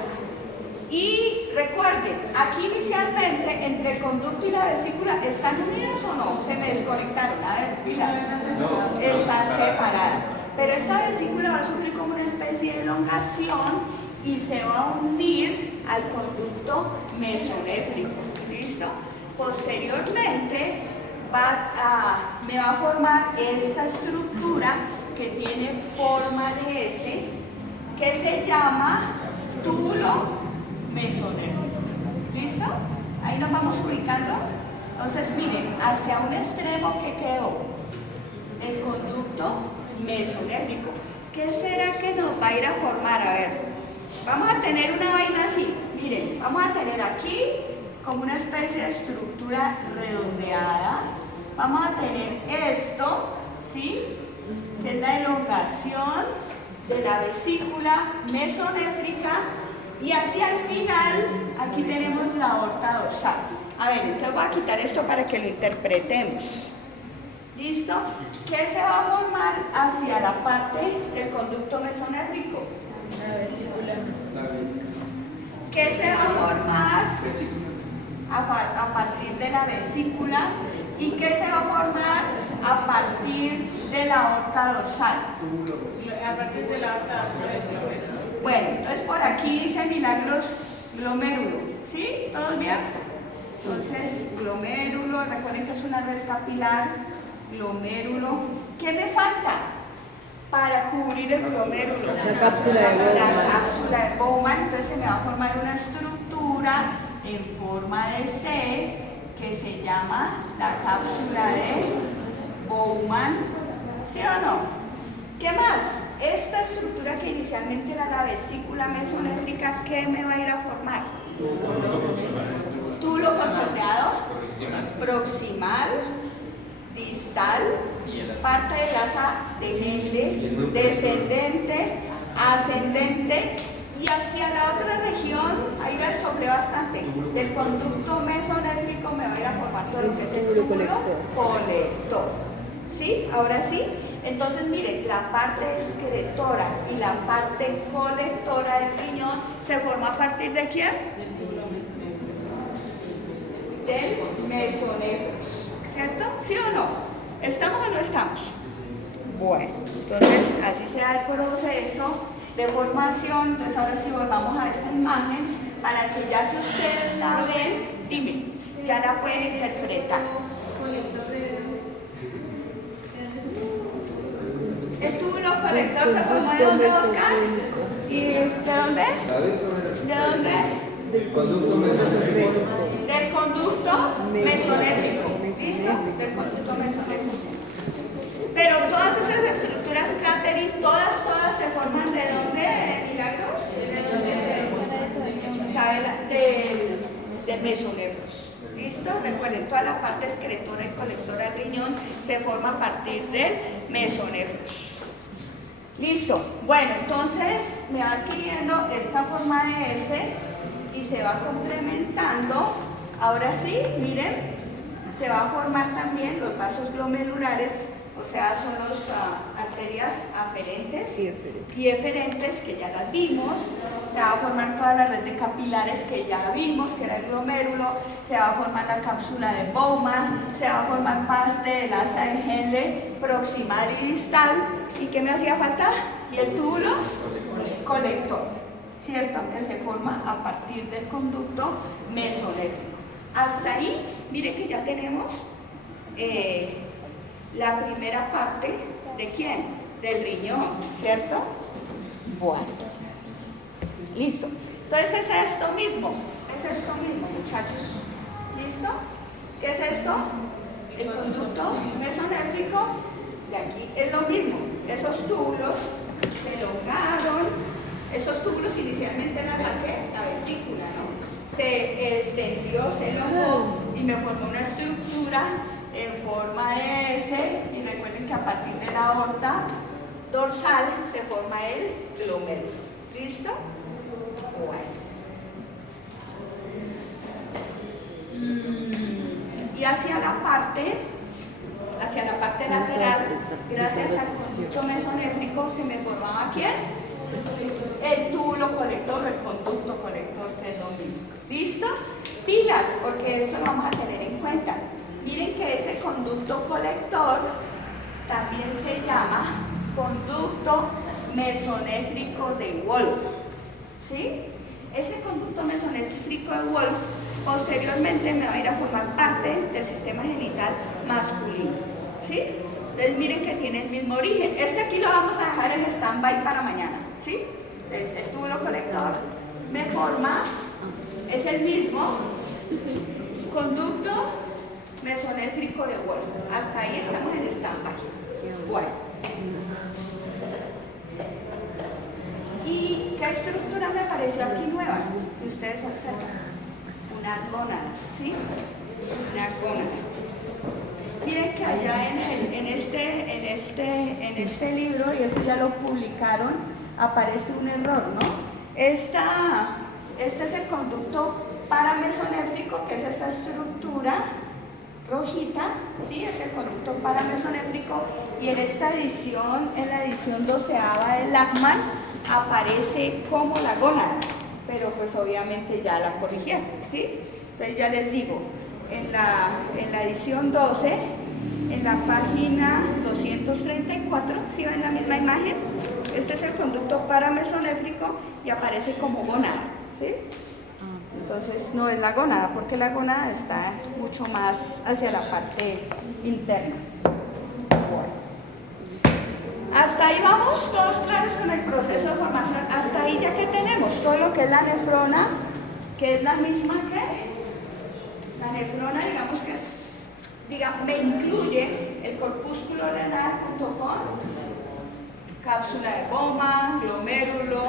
Y recuerden, aquí inicialmente entre el conducto y la vesícula, ¿están unidas o no? Se me desconectaron, a ver, pilas. No. Están separadas. Pero esta vesícula va a sufrir como una especie de elongación y se va a unir al conducto mesonéfrico. ¿Listo? Posteriormente me va a formar esta estructura que tiene forma de S, que se llama túbulo mesonéfrico. ¿Listo? Ahí nos vamos ubicando. Entonces, miren, hacia un extremo que quedó el conducto mesonéfrico. ¿Qué será que nos va a ir a formar? A ver, vamos a tener una vaina así. Miren, vamos a tener aquí como una especie de estructura redondeada. Vamos a tener esto, ¿sí? Que es la elongación de la vesícula mesonéfrica. Y hacia el final, aquí tenemos la aorta dorsal. A ver, entonces voy a quitar esto para que lo interpretemos. ¿Listo? ¿Qué se va a formar hacia la parte del conducto mesonéfrico? La vesícula ¿Qué se va a formar a partir de la vesícula? ¿Y qué se va a formar a partir de la aorta dorsal? A partir de la aorta dorsal. Bueno, entonces por aquí dice Milagros glomérulo. ¿Sí? ¿Todos bien? Entonces, glomérulo, recuerden que es una red capilar, glomérulo. ¿Qué me falta para cubrir el glomérulo? La cápsula de Bowman. La cápsula de Bowman. Entonces se me va a formar una estructura en forma de C que se llama la cápsula de Bowman. ¿Sí o no? ¿Qué más? Esta estructura que inicialmente era la vesícula mesonéfrica, ¿qué me va a ir a formar? Túbulo contorneado, proximal, distal, parte de asa de Henle, descendente, ascendente, y hacia la otra región, ahí la soplé bastante, del conducto mesonéfrico me va a ir a formar todo lo que es el túbulo colector. ¿Sí? Ahora sí. Entonces, miren, la parte excretora y la parte colectora del riñón se forma a partir de quién? Del mesonéfros, ¿cierto? ¿Sí o no? ¿Estamos o no estamos? Bueno, entonces así se da el proceso de formación. Entonces ahora sí volvamos a esta imagen para que ya si ustedes la ven, dime, ya la pueden interpretar. El túbulo colector se formó ¿de dónde, Oscar? ¿Y de dónde? ¿De dónde? Del conducto mesonéfrico. Del conducto mesonéfrico. ¿Listo? Del conducto mesonéfrico. Pero todas esas estructuras Catherine, todas se forman ¿de dónde, Milagros? Del mesonéfros. ¿Listo? Recuerden, toda la parte excretora y colectora del riñón se forma a partir del mesonéfros. Listo. Bueno, entonces me va adquiriendo esta forma de S y se va complementando. Ahora sí, miren, se va a formar también los vasos glomerulares, o sea, son las arterias aferentes y eferentes, que ya las vimos. Se va a formar toda la red de capilares que ya vimos, que era el glomérulo. Se va a formar la cápsula de Bowman, se va a formar parte del asa de Henle proximal y distal. ¿Y qué me hacía falta? Y el túbulo colector, ¿cierto? Que se forma a partir del conducto mesonéfrico. Hasta ahí, miren que ya tenemos la primera parte ¿de quién? Del riñón, ¿cierto? Bueno, listo. Entonces es esto mismo, muchachos. ¿Listo? ¿Qué es esto? El conducto mesonéfrico. De aquí es lo mismo. Esos túbulos se elongaron. Esos túbulos inicialmente eran la vesícula, ¿no? Se extendió, se elongó y me formó una estructura en forma de S. Y recuerden que a partir de la aorta dorsal se forma el glomérulo. ¿Listo? Bueno. Y hacia la parte lateral, gracias al conducto mesonéfrico, se me formaba ¿quién? El túbulo colector, el conducto colector, que es lo mismo. ¿Listo? Pilas, porque esto lo vamos a tener en cuenta. Miren que ese conducto colector también se llama conducto mesonéfrico de Wolf. ¿Sí? Ese conducto mesonéfrico de Wolf posteriormente me va a ir a formar parte del sistema genital masculino. ¿Sí? Entonces miren que tiene el mismo origen. Este aquí lo vamos a dejar en stand-by para mañana. ¿Sí? Entonces el túbulo colector me forma es el mismo conducto mesonéfrico de Wolf. Hasta ahí estamos en stand-by. Bueno. ¿Y qué estructura me pareció aquí nueva? Que ustedes observan. Una gónada, ¿sí? Una gónada. Miren que allá en este libro, y eso ya lo publicaron, aparece un error, ¿no? Este es el conducto paramesonéfrico, que es esta estructura rojita, ¿sí? Es el conducto paramesonéfrico, y en esta edición, en la edición 12ª de Lachmann, aparece como la gónada, pero pues obviamente ya la corrigieron, ¿sí? Entonces ya les digo, en la edición 12, en la página 234, ¿sí ven la misma imagen? Este es el conducto paramesonéfrico y aparece como gónada, ¿sí? Entonces no es la gónada, porque la gónada está mucho más hacia la parte interna. Bueno. Hasta ahí vamos, todos claros con el proceso de formación. Hasta ahí ya que tenemos todo lo que es la nefrona, que es la misma que la nefrona, digamos que me incluye el corpúsculo renal junto con cápsula de goma, glomérulo.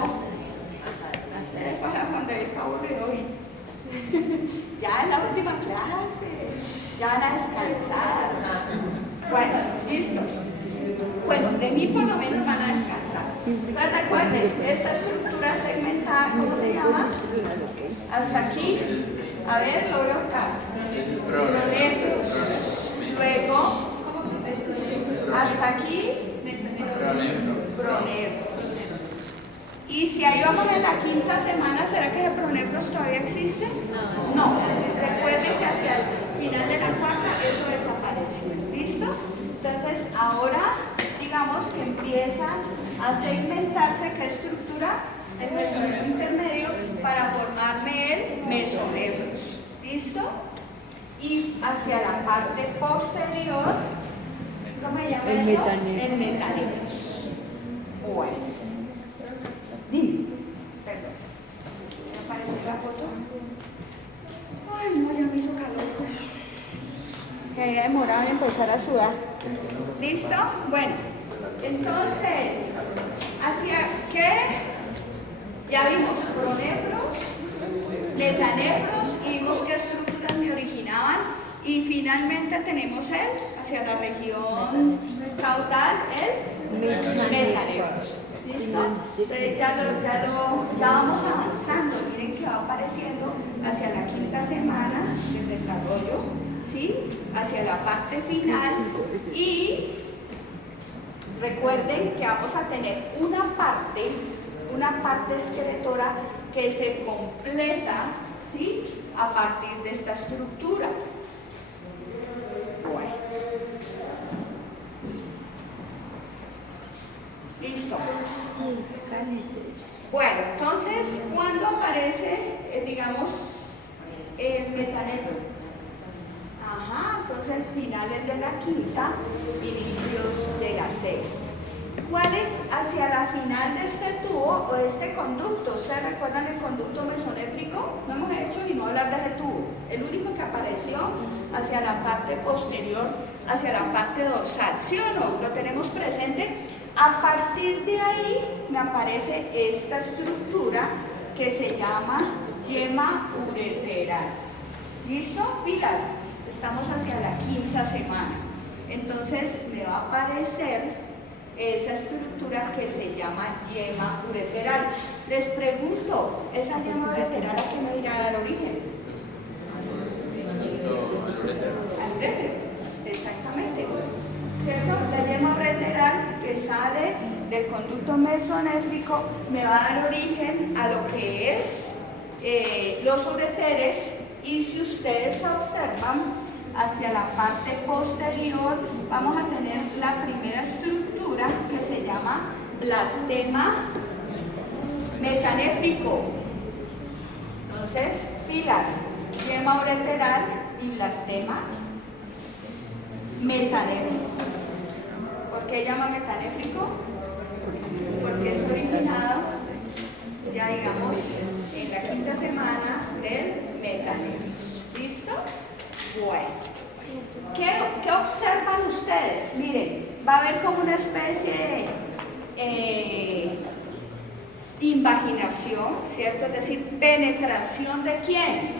Cuando está aburrido hoy. Ya en la última clase, ya van a descansar. Bueno, listo. Bueno, de mí por lo menos van a descansar. Entonces recuerden, esta estructura segmentada, ¿cómo se llama? Hasta aquí, a ver, lo veo acá. Pronéfros. Luego, hasta aquí, pronéfros. Y si ahí vamos en la quinta semana, ¿será que el pronéfros todavía existe? No. Recuerden que hacia el final de la cuarta eso desaparece. ¿Listo? Entonces, ahora, digamos que empieza a segmentarse qué estructura, el mesonéfro intermedio, para formarme el mesonéfros. ¿Listo? Y hacia la parte posterior, ¿cómo se llama eso? El metanéfros. Bueno. Dime. Perdón. ¿Me apareció la foto? Ay, no, ya me hizo calor. Que haya demorado en empezar a sudar. ¿Listo? Bueno, entonces, ¿hacia qué? Ya vimos pronéfros, metanéfros, y vimos qué estructuras me originaban, y finalmente tenemos hacia la región caudal, el metanéfros. ¿Listo? Entonces ya vamos avanzando. Miren que va apareciendo hacia la quinta semana del desarrollo, ¿sí? Hacia la parte final, y recuerden que vamos a tener una parte esqueletora que se completa, ¿sí? A partir de esta estructura. Bueno. Listo. Bueno, entonces, ¿cuándo aparece, digamos, el metanéfro? Ajá, entonces finales de la quinta, inicios de la sexta. ¿Cuál es hacia la final de este tubo o de este conducto? ¿Ustedes recuerdan el conducto mesonéfrico? No hemos hecho y no hablar de ese tubo. El único que apareció hacia la parte posterior, hacia la parte dorsal. ¿Sí o no? ¿Lo tenemos presente? A partir de ahí me aparece esta estructura que se llama yema ureteral. ¿Listo? Pilas. Estamos hacia la quinta semana. Entonces me va a aparecer esa estructura que se llama yema ureteral. Les pregunto, ¿esa yema ureteral a qué me irá a dar origen? Al uréter. Exactamente. ¿Cierto? La yema ureteral que sale del conducto mesonéfrico me va a dar origen a lo que es los ureteres, y si ustedes observan hacia la parte posterior vamos a tener la primera estructura que se llama blastema metanéfrico. Entonces, pilas, yema ureteral y blastema metanéfrico. ¿Por qué llama metanéfrico? Porque es originado, ya digamos, en la quinta semana del va a haber como una especie de invaginación, ¿cierto? Es decir, penetración ¿de quién?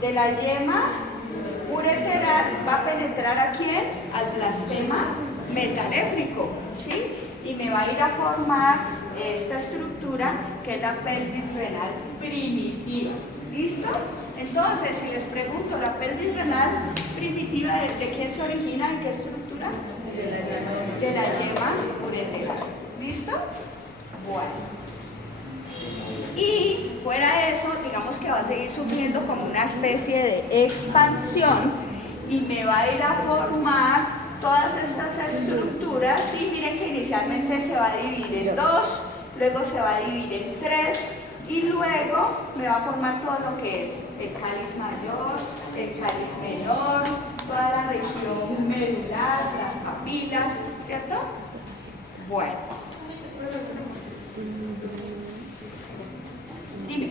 De la yema ureteral, va a penetrar ¿a quién? Al blastema metanéfrico, ¿sí? Y me va a ir a formar esta estructura que es la pelvis renal primitiva. ¿Listo? Entonces, si les pregunto, la pelvis renal primitiva, ¿de quién se origina? ¿En qué estructura? De la yema ureteral. ¿Listo? Bueno. Y fuera de eso, digamos que va a seguir sufriendo como una especie de expansión y me va a ir a formar todas estas estructuras. Y miren que inicialmente se va a dividir en 2, luego se va a dividir en 3 y luego me va a formar todo lo que es el cáliz mayor, el cáliz menor, toda la región medular, las papilas, ¿cierto? Bueno. Dime.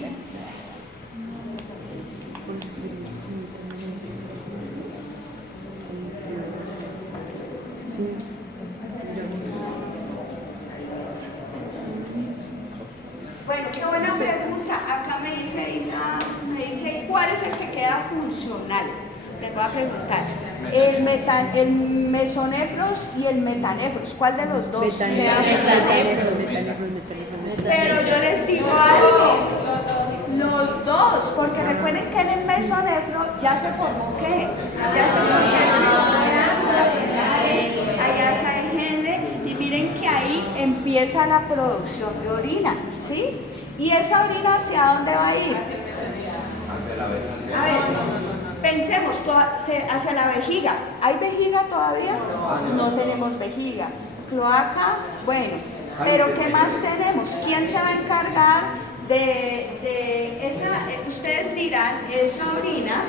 Bueno, qué buena pregunta. Acá me dice Isa, ¿cuál es el que queda funcional? Les voy a preguntar. El mesonefros y el metanefros, ¿cuál de los dos queda funcional? Pero yo les digo algo, los dos, porque recuerden que en el mesonefro ya se formó ¿qué? Ya se formó allá y miren que ahí empieza la producción de orina, ¿sí? ¿Y esa orina hacia dónde va a ir? A ver, pensemos, hacia la vejiga. ¿Hay vejiga todavía? No tenemos vejiga. Cloaca, bueno, pero ¿qué más tenemos? ¿Quién se va a encargar de esa? Ustedes dirán, esa orina,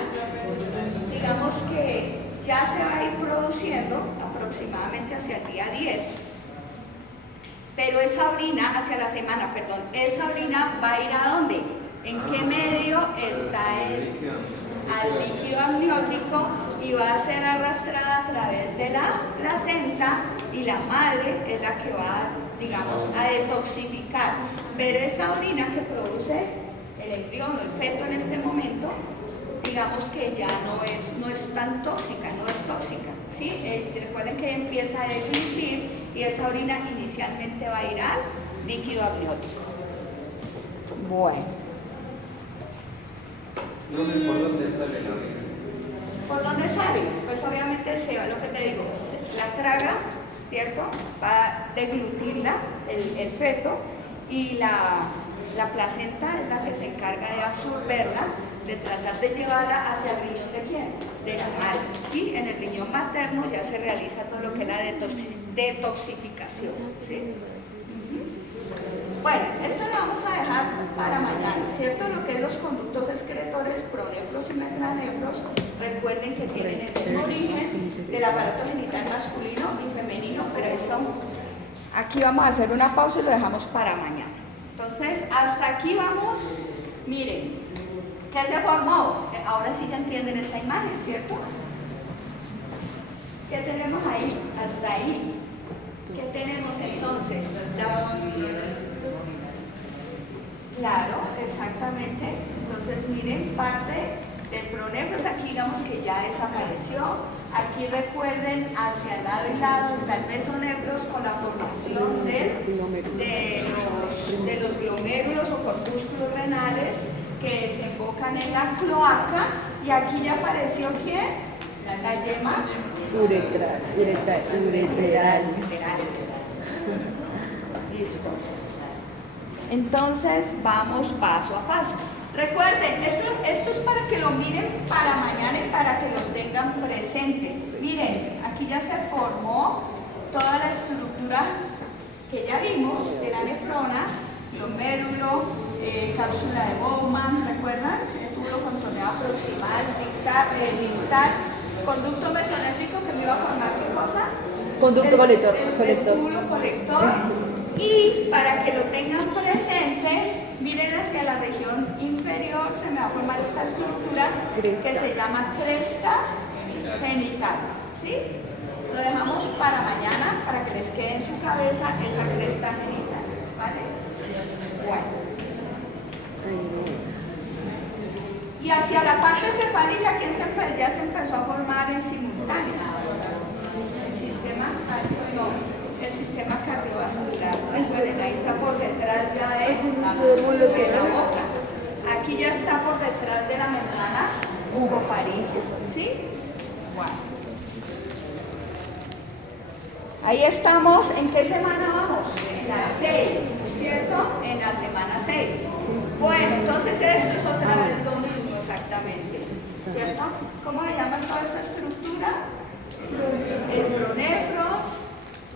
digamos que ya se va a ir produciendo aproximadamente hacia el día 10. Pero esa orina, hacia la semana, perdón, esa orina va a ir ¿a dónde? ¿En qué medio está al líquido amniótico? Y va a ser arrastrada a través de la placenta y la madre es la que va, digamos, a detoxificar. Pero esa orina que produce el embrión o el feto en este momento, digamos que ya no es tan tóxica, no es tóxica, ¿sí? Recuerden que empieza a deglutir y esa orina inicialmente va a ir al líquido amniótico. Bueno. ¿Por dónde sale la orina? ¿Por dónde sale? Pues obviamente se va, lo que te digo, la traga, ¿cierto? Va a deglutirla, el feto, y la placenta es la que se encarga de absorberla, de tratar de llevarla hacia el riñón ¿de quién? De la madre, ¿sí? En el riñón materno ya se realiza todo lo que es la detoxificación, ¿sí? Bueno, esto lo vamos a dejar para mañana, ¿cierto? Lo que es los conductos excretores, pronefros y metranefros, recuerden que tienen el mismo origen del aparato genital masculino y femenino, pero eso, aquí vamos a hacer una pausa y lo dejamos para mañana. Entonces, hasta aquí vamos, miren, ¿qué se formó? Ahora sí ya entienden esta imagen, ¿cierto? ¿Qué tenemos ahí? Hasta ahí. ¿Qué tenemos entonces? Claro, exactamente. Entonces miren, parte del pronefros aquí digamos que ya desapareció. Aquí recuerden, hacia el lado y lado está el mesonefros con la formación de los glomérulos o corpúsculos renales que desembocan en la cloaca. Y aquí ya apareció ¿quién? La yema ureteral. Listo. Entonces vamos paso a paso. Recuerden, esto es para que lo miren para mañana y para que lo tengan presente. Miren, aquí ya se formó toda la estructura que ya vimos de la nefrona, glomérulo, cápsula de Bowman, ¿recuerdan? El túbulo contorneado proximal, distal, conducto mesonéfrico que me iba a formar ¿qué cosa? Conducto colector. El túbulo colector. Y para que lo tengan presente, miren hacia la región inferior, se me va a formar esta estructura que se llama cresta genital, ¿sí? Lo dejamos para mañana, para que les quede en su cabeza esa cresta genital, ¿vale? Bueno. Y hacia la parte cefálica, ¿quién ya se empezó a formar en simultáneo? El sistema cardiovascular. Recuerden, ahí está por detrás ya de la boca. Aquí ya está por detrás de la membrana bucofaríngea, ¿sí? Bueno. Ahí estamos. ¿En qué semana vamos? En la 6, ¿cierto? En la semana 6. Bueno, entonces esto es otra vez lo mismo exactamente, ¿cierto? ¿Cómo le llaman toda esta estructura? El pronefros.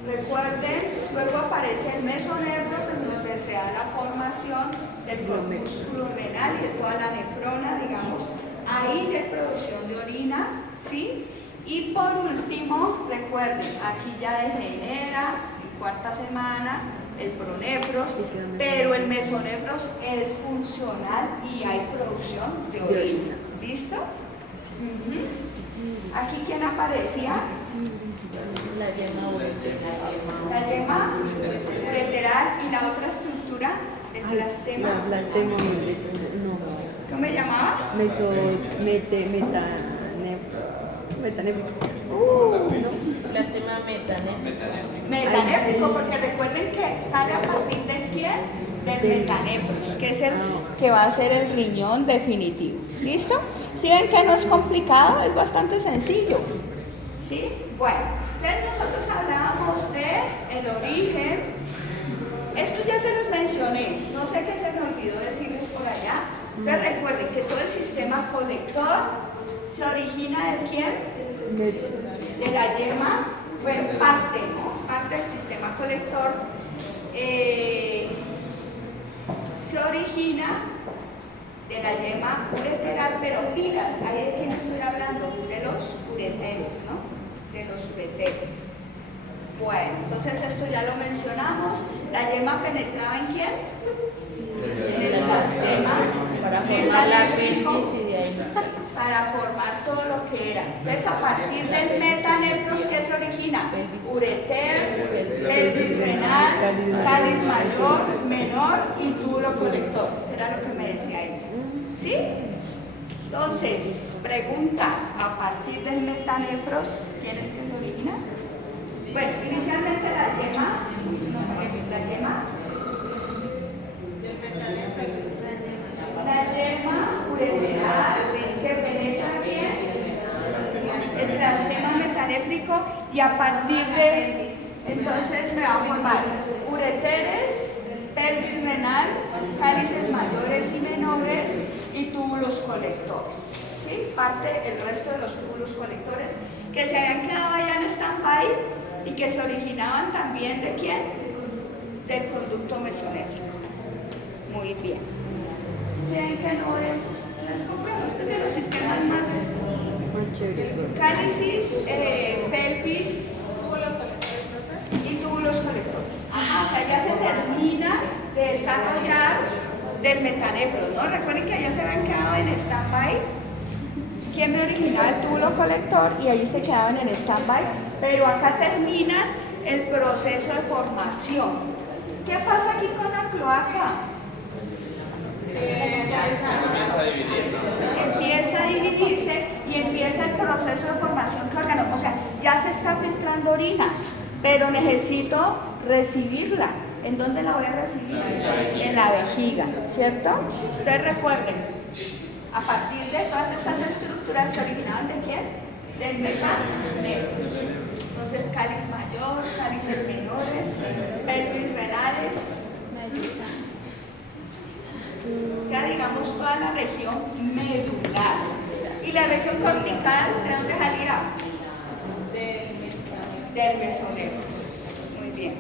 Recuerden, luego aparece el mesonefros, en donde se da la formación del músculo renal y de toda la nefrona, digamos. Ahí ya hay producción de orina, ¿sí? Y por último, recuerden, aquí ya degenera en cuarta semana el pronefros, pero el mesonefros es funcional y hay producción de orina. ¿Listo? Aquí, ¿quién aparecía? La yema La yema ureteral y la otra estructura, el blastema. La blastema, no. ¿Cómo me llamaba? Metanéfrico. Blastema metanéfrico. Metanéfrico, porque recuerden que sale a partir del quién? Del metanéfros, que es el que va a ser el riñón definitivo. ¿Listo? ¿Sí ven que no es complicado? Es bastante sencillo. ¿Sí? Bueno, entonces nosotros hablábamos de el origen. Esto ya se los mencioné, no sé qué se me olvidó decirles por allá. Entonces recuerden que todo el sistema colector se origina de quién? De la yema, bueno, parte, ¿no? Parte del sistema colector se origina de la yema ureteral, pero pilas, ahí de quién estoy hablando, de los ureteres, ¿no? De los ureteres. Bueno, entonces esto ya lo mencionamos. La yema penetraba ¿en quién? En el blastema, Para formar la pelvis metanéfrico, y de ahí. para formar todo lo que era. Entonces, a partir del metanefros, ¿qué se origina? Ureter, pelvis renal, cáliz mayor, menor y túbulo colector. Era lo que me decía ella. ¿Sí? Entonces, pregunta, a partir del metanefros, ¿quién es que se origina? Bueno, inicialmente la yema, ureteral, que penetra bien el blastema metanéfrico, y a partir de, entonces me va a formar ureteres, pelvis renal, cálices mayores y menores y túbulos colectores. ¿Sí? Parte el resto de los túbulos colectores que se habían quedado allá en stand-by y que se originaban también ¿de quién? Del conducto mesonéfrico. Muy bien. ¿Sí ven que no es complejo? Este es de los sistemas más cálices, pelvis y túbulos colectores. Ajá, o sea, ya se termina de desarrollar del metanefros, ¿no? Recuerden que allá se habían quedado en stand-by. ¿Quién me originaba el túbulo colector? Y ahí se quedaban en stand-by, pero acá termina el proceso de formación. ¿Qué pasa aquí con la cloaca? Empieza a dividirse y empieza el proceso de formación de órgano. O sea, ya se está filtrando orina, pero necesito recibirla. ¿En dónde la voy a recibir? En la vejiga, ¿cierto? Entonces recuerden, a partir de todas estas estructuras se originaban ¿de quién? Del metanefros. Entonces, cáliz mayor, cálices menores, pelvis renales. O sea, digamos toda la región medular. ¿Y la región cortical de dónde salía? Del mesonefros. Muy bien.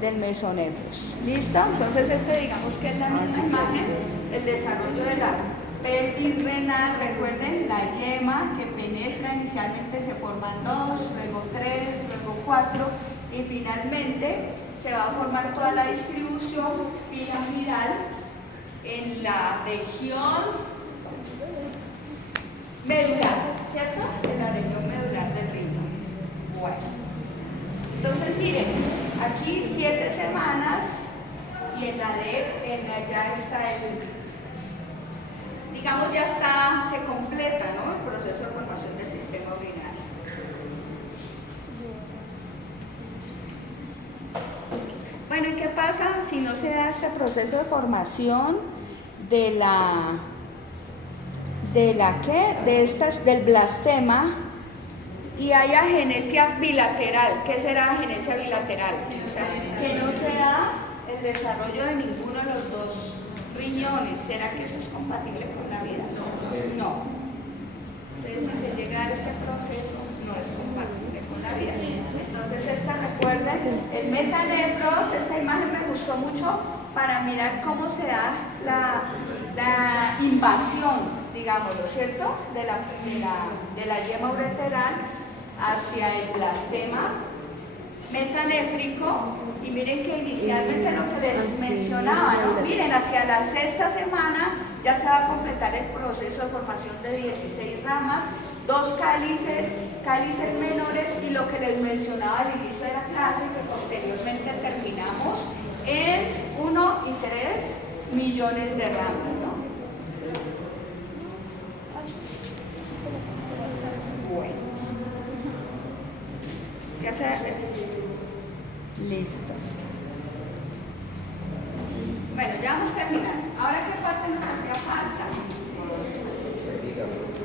Del mesonefros. ¿Listo? Entonces digamos que es la misma imagen, el desarrollo de la pelvis renal. Recuerden, la yema que penetra, inicialmente se forman 2, luego 3, luego 4 y finalmente se va a formar toda la distribución piramidal en la región medular, ¿cierto? En la región medular del riñón. Bueno, entonces miren, aquí 7 semanas y en la ya está digamos ya está, se completa, ¿no?, el proceso de formación del sistema urinario. Bueno, ¿y qué pasa si no se da este proceso de formación del blastema y haya agenesia bilateral? ¿Qué será agenesia bilateral? O sea, que no se da el desarrollo de ninguno de los dos riñones. ¿Será que eso es compatible con la vida? No. Entonces, si se llega a dar este proceso, no es compatible con la vida. Entonces, recuerden, el metanefros, esta imagen me gustó mucho para mirar cómo se da la invasión, digámoslo, ¿cierto?, de la yema ureteral hacia el blastema metanéfrico. Y miren que inicialmente lo que les mencionaba, ¿no?, miren, hacia la 6ª semana ya se va a completar el proceso de formación de 16 ramas, 2 cálices menores, y lo que les mencionaba al inicio de la clase, que posteriormente terminamos en 1 y 3 millones de ramas, ¿no? Bueno, ya se... Listo. Bueno, ya vamos a terminar. Ahora, ¿qué parte nos hacía falta?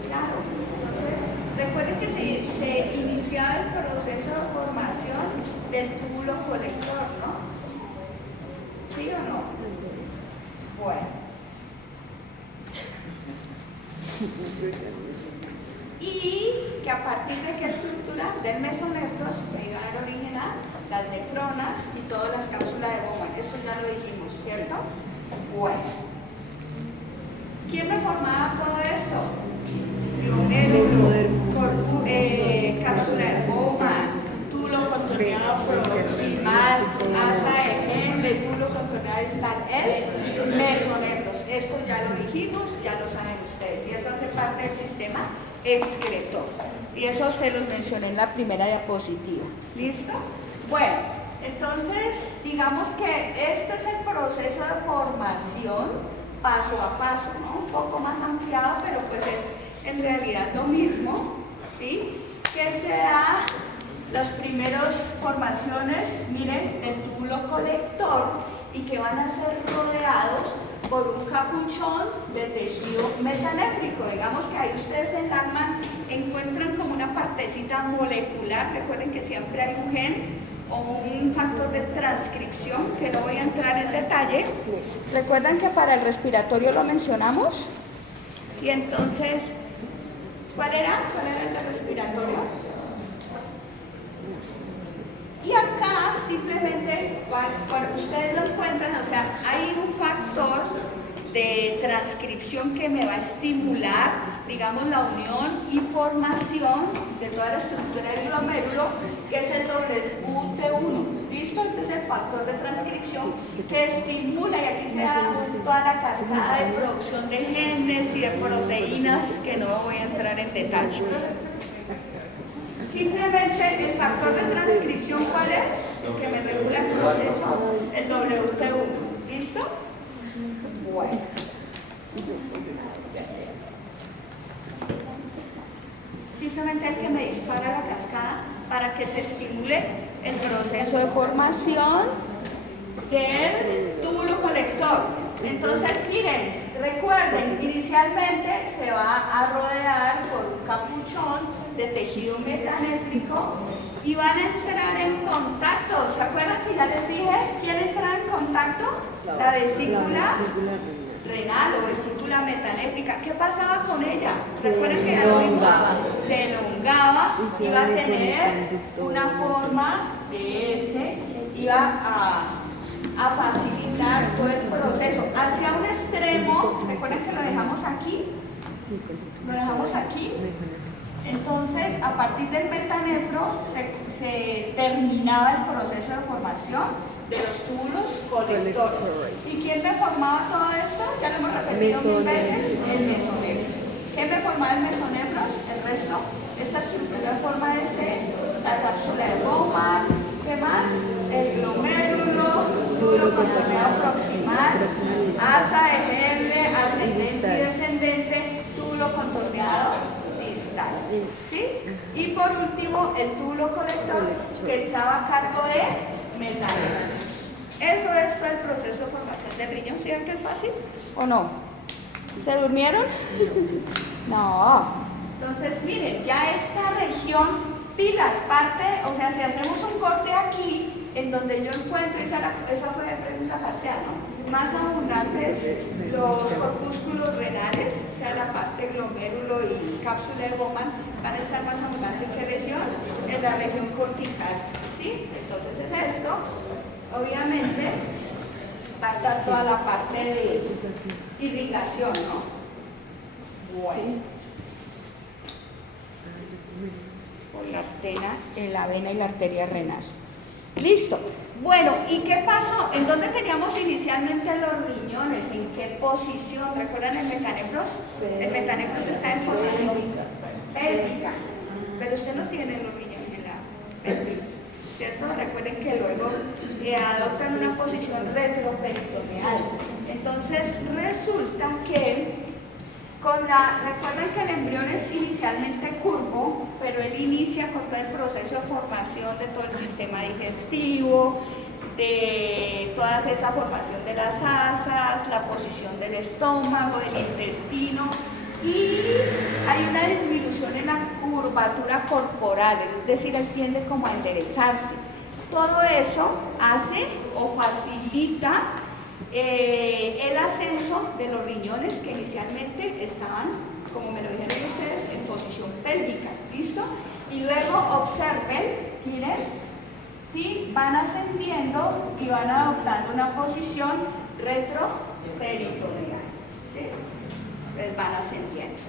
Claro. Entonces, recuerden que se iniciaba el proceso de formación del túbulo colector, ¿no? ¿Sí o no? Bueno. Y que a partir de qué estructura del mesonefros iba a dar origen a las nefronas y todas las cápsulas de Bowman. Esto ya lo dijimos, ¿cierto? Bueno. ¿Quién me formaba todo esto? Cápsula de Bowman, túbulo contorneado proximal, asa de Henle, túbulo contorneado distal, es mesonefros. Esto ya lo dijimos, ya lo saben ustedes. Y eso hace parte del sistema excretor. Y eso se los mencioné en la primera diapositiva. ¿Listo? Bueno, entonces digamos que este es el proceso de formación paso a paso, ¿no? Un poco más ampliado, pero pues es en realidad lo mismo, ¿sí? Que se da las primeras formaciones, miren, del túbulo colector, y que van a ser rodeados por un capuchón de tejido metanéfrico. Digamos que ahí ustedes en Lachman encuentran como una partecita molecular. Recuerden que siempre hay un gen o un factor de transcripción, que no voy a entrar en detalle. Recuerdan que para el respiratorio lo mencionamos. Y entonces, ¿cuál era el del respiratorio? Y acá simplemente, cuando ustedes lo encuentran, o sea, hay un factor de transcripción que me va a estimular, digamos, la unión y formación de toda la estructura del glomérulo, que es el WT1. ¿Listo? Este es el factor de transcripción que estimula, y aquí se da toda la cascada de producción de genes y de proteínas, que no voy a entrar en detalle. Simplemente el factor de transcripción, ¿cuál es? El que me regula el proceso, el WT1. ¿Listo? Bueno. Simplemente el que me dispara la cascada para que se estimule el proceso de formación del túbulo colector. Entonces, miren, recuerden, inicialmente se va a rodear por un capuchón de tejido metanéfrico y van a entrar en contacto. ¿Se acuerdan que ya les dije quién entra en contacto? La vesícula renal o vesícula metanéfrica. ¿Qué pasaba con ella? Recuerden que ya lo vimos. Se elongaba, iba a tener una forma de S, iba a facilitar todo el proceso. Hacia un extremo, recuerden que lo dejamos aquí. Lo dejamos aquí. Entonces, a partir del metanefro se terminaba el proceso de formación de los túbulos colectores. ¿Y quién me formaba todo esto? Ya lo hemos repetido 1000 veces. El mesonefros. ¿Quién me formaba el mesonefros? El resto. Esta estructura en forma de C la cápsula de Bowman, ¿qué más? El glomérulo, túbulo contorneado proximal, asa, ejele, ascendente y descendente, túbulo contorneado distal, ¿sí? Y por último, el túbulo colector, que estaba a cargo de metanefros. Eso es todo el proceso de formación del riñón. ¿Sí ven que es fácil o no? ¿Se durmieron? No. Entonces, miren, ya esta región, pilas, parte, o sea, si hacemos un corte aquí, en donde yo encuentro, esa fue la pregunta parcial, ¿no? Más abundantes los corpúsculos renales, o sea, la parte glomérulo y cápsula de Bowman, van a estar más abundantes. ¿En qué región? En la región cortical, ¿sí? Entonces es esto. Obviamente va a estar toda la parte de irrigación, ¿no? Bueno. La vena y la arteria renal. Listo. Bueno, ¿y qué pasó? ¿En dónde teníamos inicialmente los riñones? ¿En qué posición? ¿Recuerdan el metanefros? El metanefros está en posición pélvica, pero usted no tiene los riñones en la pelvis, ¿cierto? Recuerden que luego adoptan una posición retroperitoneal. Entonces resulta que recuerden que el embrión es inicialmente curvo, pero él inicia con todo el proceso de formación de todo el sistema digestivo, de toda esa formación de las asas, la posición del estómago, del intestino, y hay una disminución en la curvatura corporal, es decir, él tiende como a enderezarse. Todo eso hace o facilita el ascenso de los riñones que inicialmente estaban, como me lo dijeron ustedes, en posición pélvica, ¿listo? Y luego observen, miren, ¿sí? Van ascendiendo y van adoptando una posición retroperitoneal, ¿sí? Entonces van ascendiendo.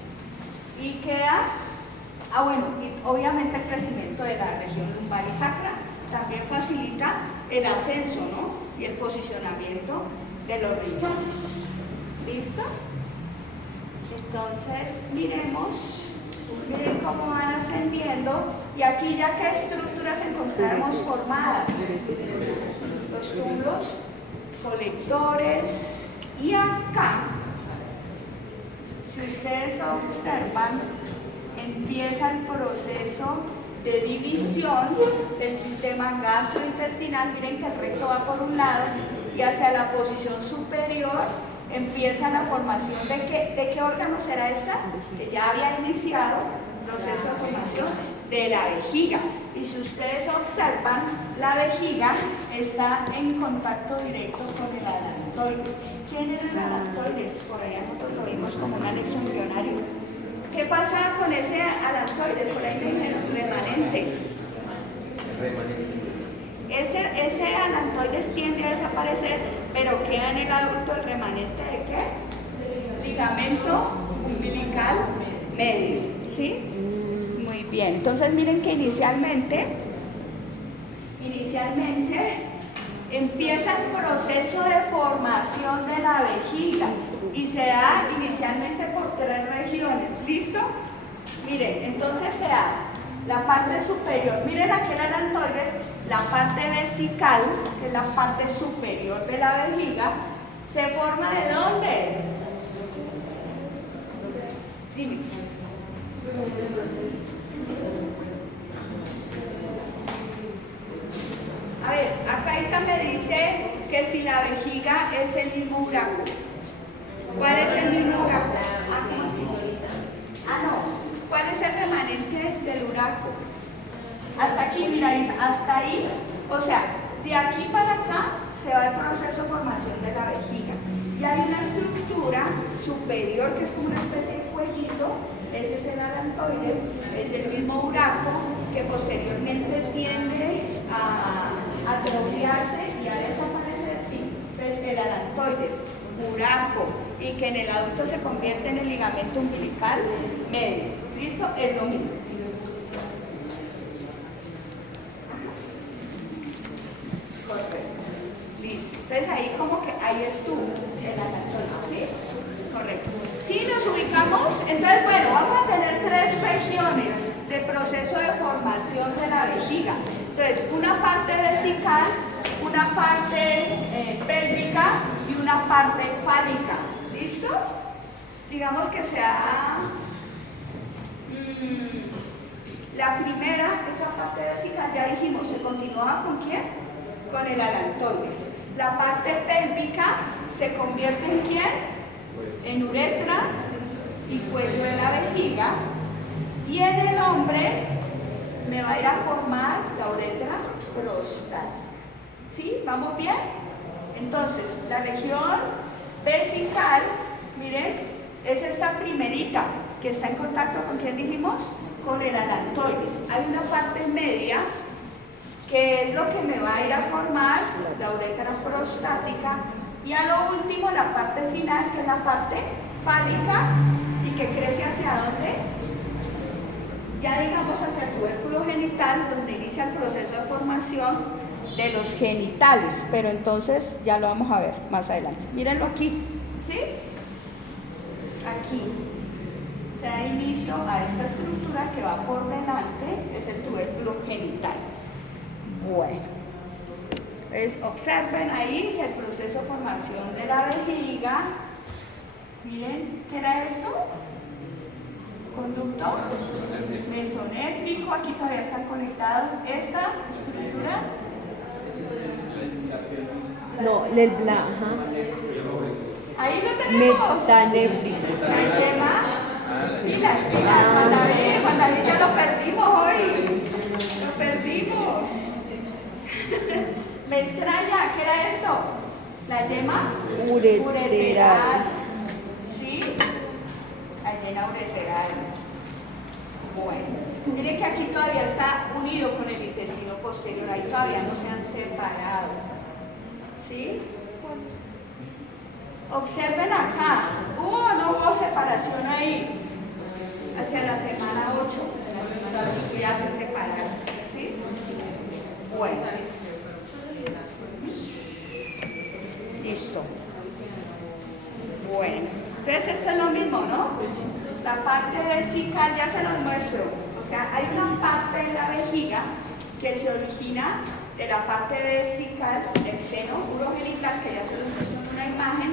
Y queda, bueno, y obviamente el crecimiento de la región lumbar y sacra también facilita el ascenso, ¿no? Y el posicionamiento de los riñones. ¿Listo? Entonces, miren cómo van ascendiendo, y aquí ya qué estructuras encontramos formadas. Los túbulos colectores, y acá, si ustedes observan, empieza el proceso de división del sistema gastrointestinal. Miren que el recto va por un lado y hacia la posición superior empieza la formación de qué órgano será esta, que ya había iniciado el proceso de formación de la vejiga. Y si ustedes observan, la vejiga está en contacto directo con el alantoides. ¿Quién es el alantoides? Por allá nosotros lo vimos como un anexo embrionario. ¿Qué pasa con ese alantoides? Por ahí me dijeron remanente. Ese alantoides tiende a desaparecer, pero queda en el adulto el remanente de ¿qué? Ligamento umbilical medio, ¿sí? Muy bien. Entonces miren que inicialmente empieza el proceso de formación de la vejiga y se da inicialmente por 3 regiones. ¿Listo? Miren, entonces se da la parte superior. Miren aquí el alantoides, la parte vesical, que es la parte superior de la vejiga, se forma ¿de dónde? Dime. A ver, acá Isa me dice que si la vejiga es el mismo uraco. ¿Cuál es el mismo uraco? ¿Cómo así? No. ¿Cuál es el remanente del uraco? Hasta aquí, mira Isa, hasta ahí. O sea, de aquí para acá se va el proceso de formación de la vejiga. Y hay una estructura superior que es como una especie de cuellito. Ese es el alantoides, es el mismo uraco que posteriormente tiende a atrofiarse y a desaparecer, sí. Entonces el alantoides, uraco, y que en el adulto se convierte en el ligamento umbilical medio. ¿Listo? Es lo mismo. Correcto. Listo. Entonces ahí como que ahí estuvo el alantoides, ¿sí? Correcto. Si nos ubicamos, entonces bueno, vamos a tener 3 regiones de proceso de formación de la vejiga. Entonces, una parte vesical, una parte pélvica y una parte fálica. ¿Listo? Digamos que sea la primera, esa parte vesical, ya dijimos, se continuaba ¿con quién? Con el alantoides. La parte pélvica se convierte en ¿quién? En uretra y cuello de la vejiga. Y en el hombre me va a ir a formar la uretra prostática. ¿Sí? ¿Vamos bien? Entonces, la región vesical, miren, es esta primerita que está en contacto con ¿quién dijimos? Con el alantoides. Hay una parte media que es lo que me va a ir a formar la uretra prostática, y a lo último la parte final, que es la parte fálica y que crece hacia dónde, ya digamos hacia el tubérculo genital, donde inicia el proceso de formación de los genitales, pero entonces ya lo vamos a ver más adelante. Mírenlo aquí, ¿sí? Aquí se da inicio a esta estructura que va por delante, es el tubérculo genital. Bueno, pues observen ahí el proceso de formación de la vejiga. Miren, ¿qué era esto? Conducto mesonéfrico, aquí todavía están conectados. Esta estructura. No, el bla, ajá. Ahí lo tenemos. Metanéfrico. La yema y las pilas. Juan David, ya lo perdimos hoy. Lo perdimos. Me extraña, ¿qué era esto? La yema ureteral. ¿Sí? La yema ureteral. Bueno, miren que aquí todavía está unido con el intestino posterior, ahí todavía no se han separado. ¿Sí? Observen acá, ¿hubo o no hubo separación ahí? Hacia la semana 8, ya se separaron. ¿Sí? Bueno. Listo. Bueno, entonces esto es lo mismo, ¿no? La parte vesical ya se los muestro. O sea, hay una parte en la vejiga que se origina de la parte vesical del seno urogenital, que ya se los muestro en una imagen,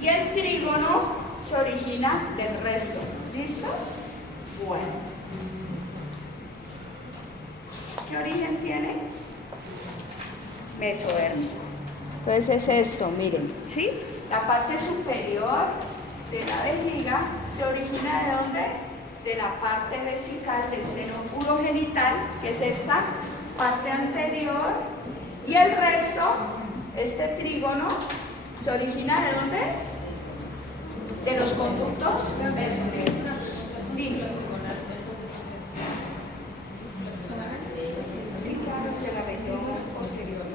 y el trígono se origina del resto. ¿Listo? Bueno. ¿Qué origen tiene? Mesodérmico. Entonces es esto, miren, ¿sí? La parte superior de la vejiga se origina ¿de dónde? De la parte vesical del seno urogenital, que es esta parte anterior, y el resto, este trígono, se origina ¿de dónde? De los conductos mesonéfricos. Dime. Sí, claro, hacia la región posterior.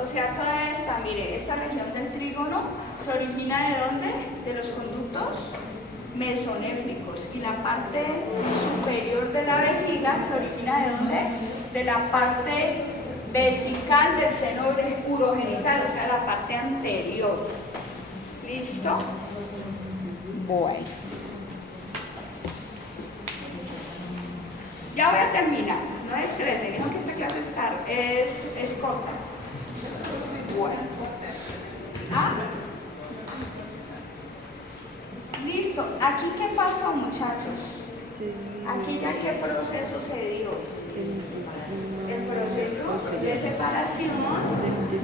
O sea, toda esta, mire, esta región del trígono se origina ¿de dónde? De los conductos mesonéfricos. Y la parte superior de la vejiga se origina ¿de dónde? De la parte vesical del seno urogenital, o sea, la parte anterior. ¿Listo? Bueno. Ya voy a terminar. No estresen, es que esta clase es corta. Bueno. ¿Ah? Listo. ¿Aquí qué pasó, muchachos? Aquí ya qué proceso se dio. El proceso de separación.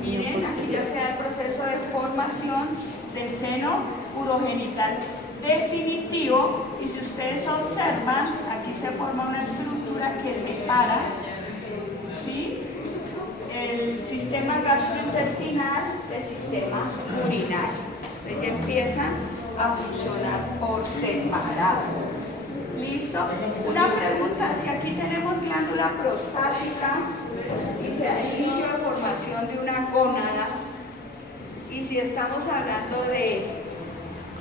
Miren, aquí ya se da el proceso de formación del seno urogenital definitivo, y si ustedes observan, aquí se forma una estructura que separa, ¿sí?, el sistema gastrointestinal del sistema urinario. Entonces ya empiezan a funcionar por separado. ¿Listo? Una pregunta: si aquí tenemos glándula prostática y se da el inicio de formación de una gónada, y si estamos hablando de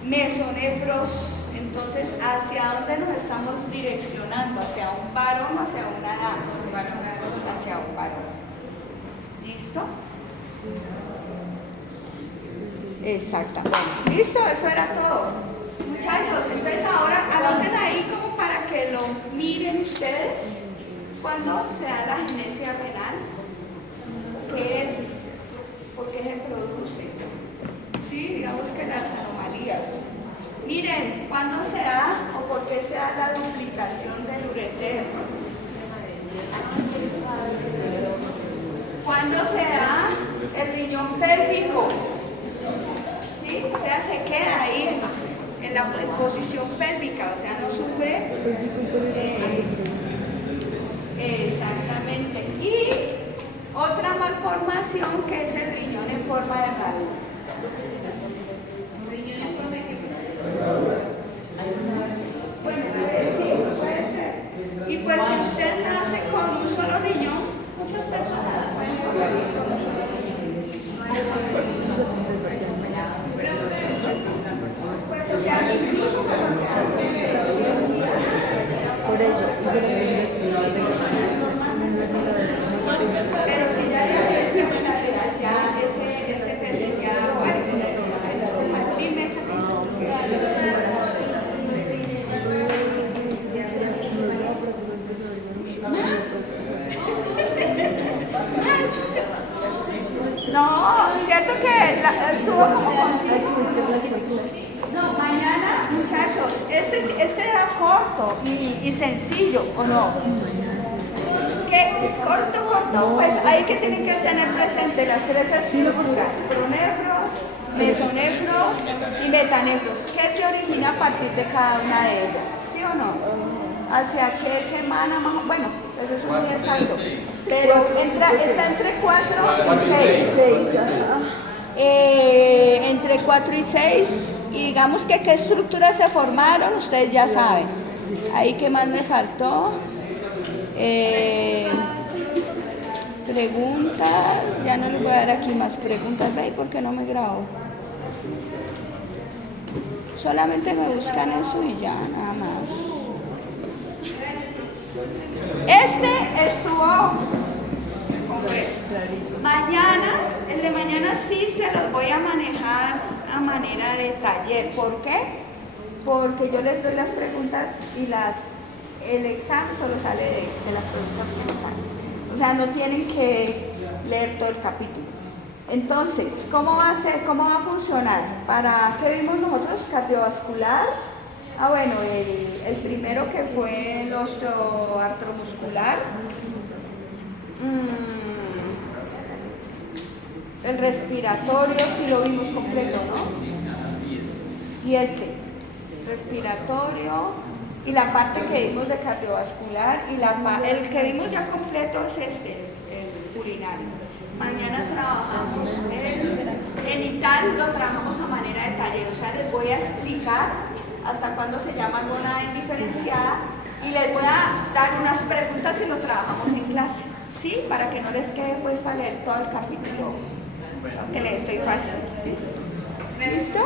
mesonéfros, entonces ¿hacia dónde nos estamos direccionando? ¿Hacia un varón o hacia una dama? Hacia un varón. ¿Listo? Exactamente. Listo, eso era todo. Muchachos, entonces ahora anoten ahí como para que lo miren ustedes cuando se da la agenesia renal. ¿Qué es? ¿Por qué se produce? Sí, digamos que las anomalías. Miren, ¿cuándo se da o por qué se da la duplicación del ureter? ¿Cuándo se da el riñón pélvico? ¿Sí? O sea, se queda ahí en la posición pélvica, o sea, no sufre. Exactamente. Y otra malformación que es el riñón en forma de radio. Riñón en forma de que Bueno, sí, puede ser. Y pues si usted nace con un solo riñón, muchas personas pueden sobrevivir con un solo riñón. Pues o sea, incluso cuando se hace cirugía, Por eso. pero si ya hay agresión lateral, ya ese tendría, bueno, dime. No, cierto que estuvo como consigo. No, mañana, muchachos, este era corto y sencillo, ¿o no? ¿Qué? Corto, pues ahí que tienen que tener presente las tres estructuras: pronefros, mesonefros y metanefros. ¿Qué se origina a partir de cada una de ellas? ¿Sí o no? ¿Hacia qué semana más? Bueno, pues eso es muy exacto. Pero está entre 4 y 6. Entre 4 y 6. Y digamos que qué estructuras se formaron, ustedes ya saben. Ahí que más me faltó. Preguntas, ya no les voy a dar aquí más preguntas, ¿veis? Porque no me grabo. Solamente me buscan eso y ya, nada más. Este estuvo mañana, el de mañana sí se los voy a manejar a manera de taller. ¿Por qué? Porque yo les doy las preguntas y el examen solo sale de las preguntas que me salen. O sea, no tienen que leer todo el capítulo. Entonces, ¿cómo va a ser? ¿Cómo va a funcionar? ¿Para qué vimos nosotros? Cardiovascular. Bueno, el primero que fue el osteoartromuscular. El respiratorio, sí lo vimos completo, ¿no? Y respiratorio, y la parte que vimos de cardiovascular, y el que vimos ya completo es el urinario. Mañana trabajamos en ITAL, lo trabajamos a manera de taller, o sea, les voy a explicar hasta cuándo se llama gonada indiferenciada y les voy a dar unas preguntas y lo trabajamos en clase, ¿sí? Para que no les quede pues para leer todo el capítulo, que les estoy fácil, ¿sí? ¿Listo?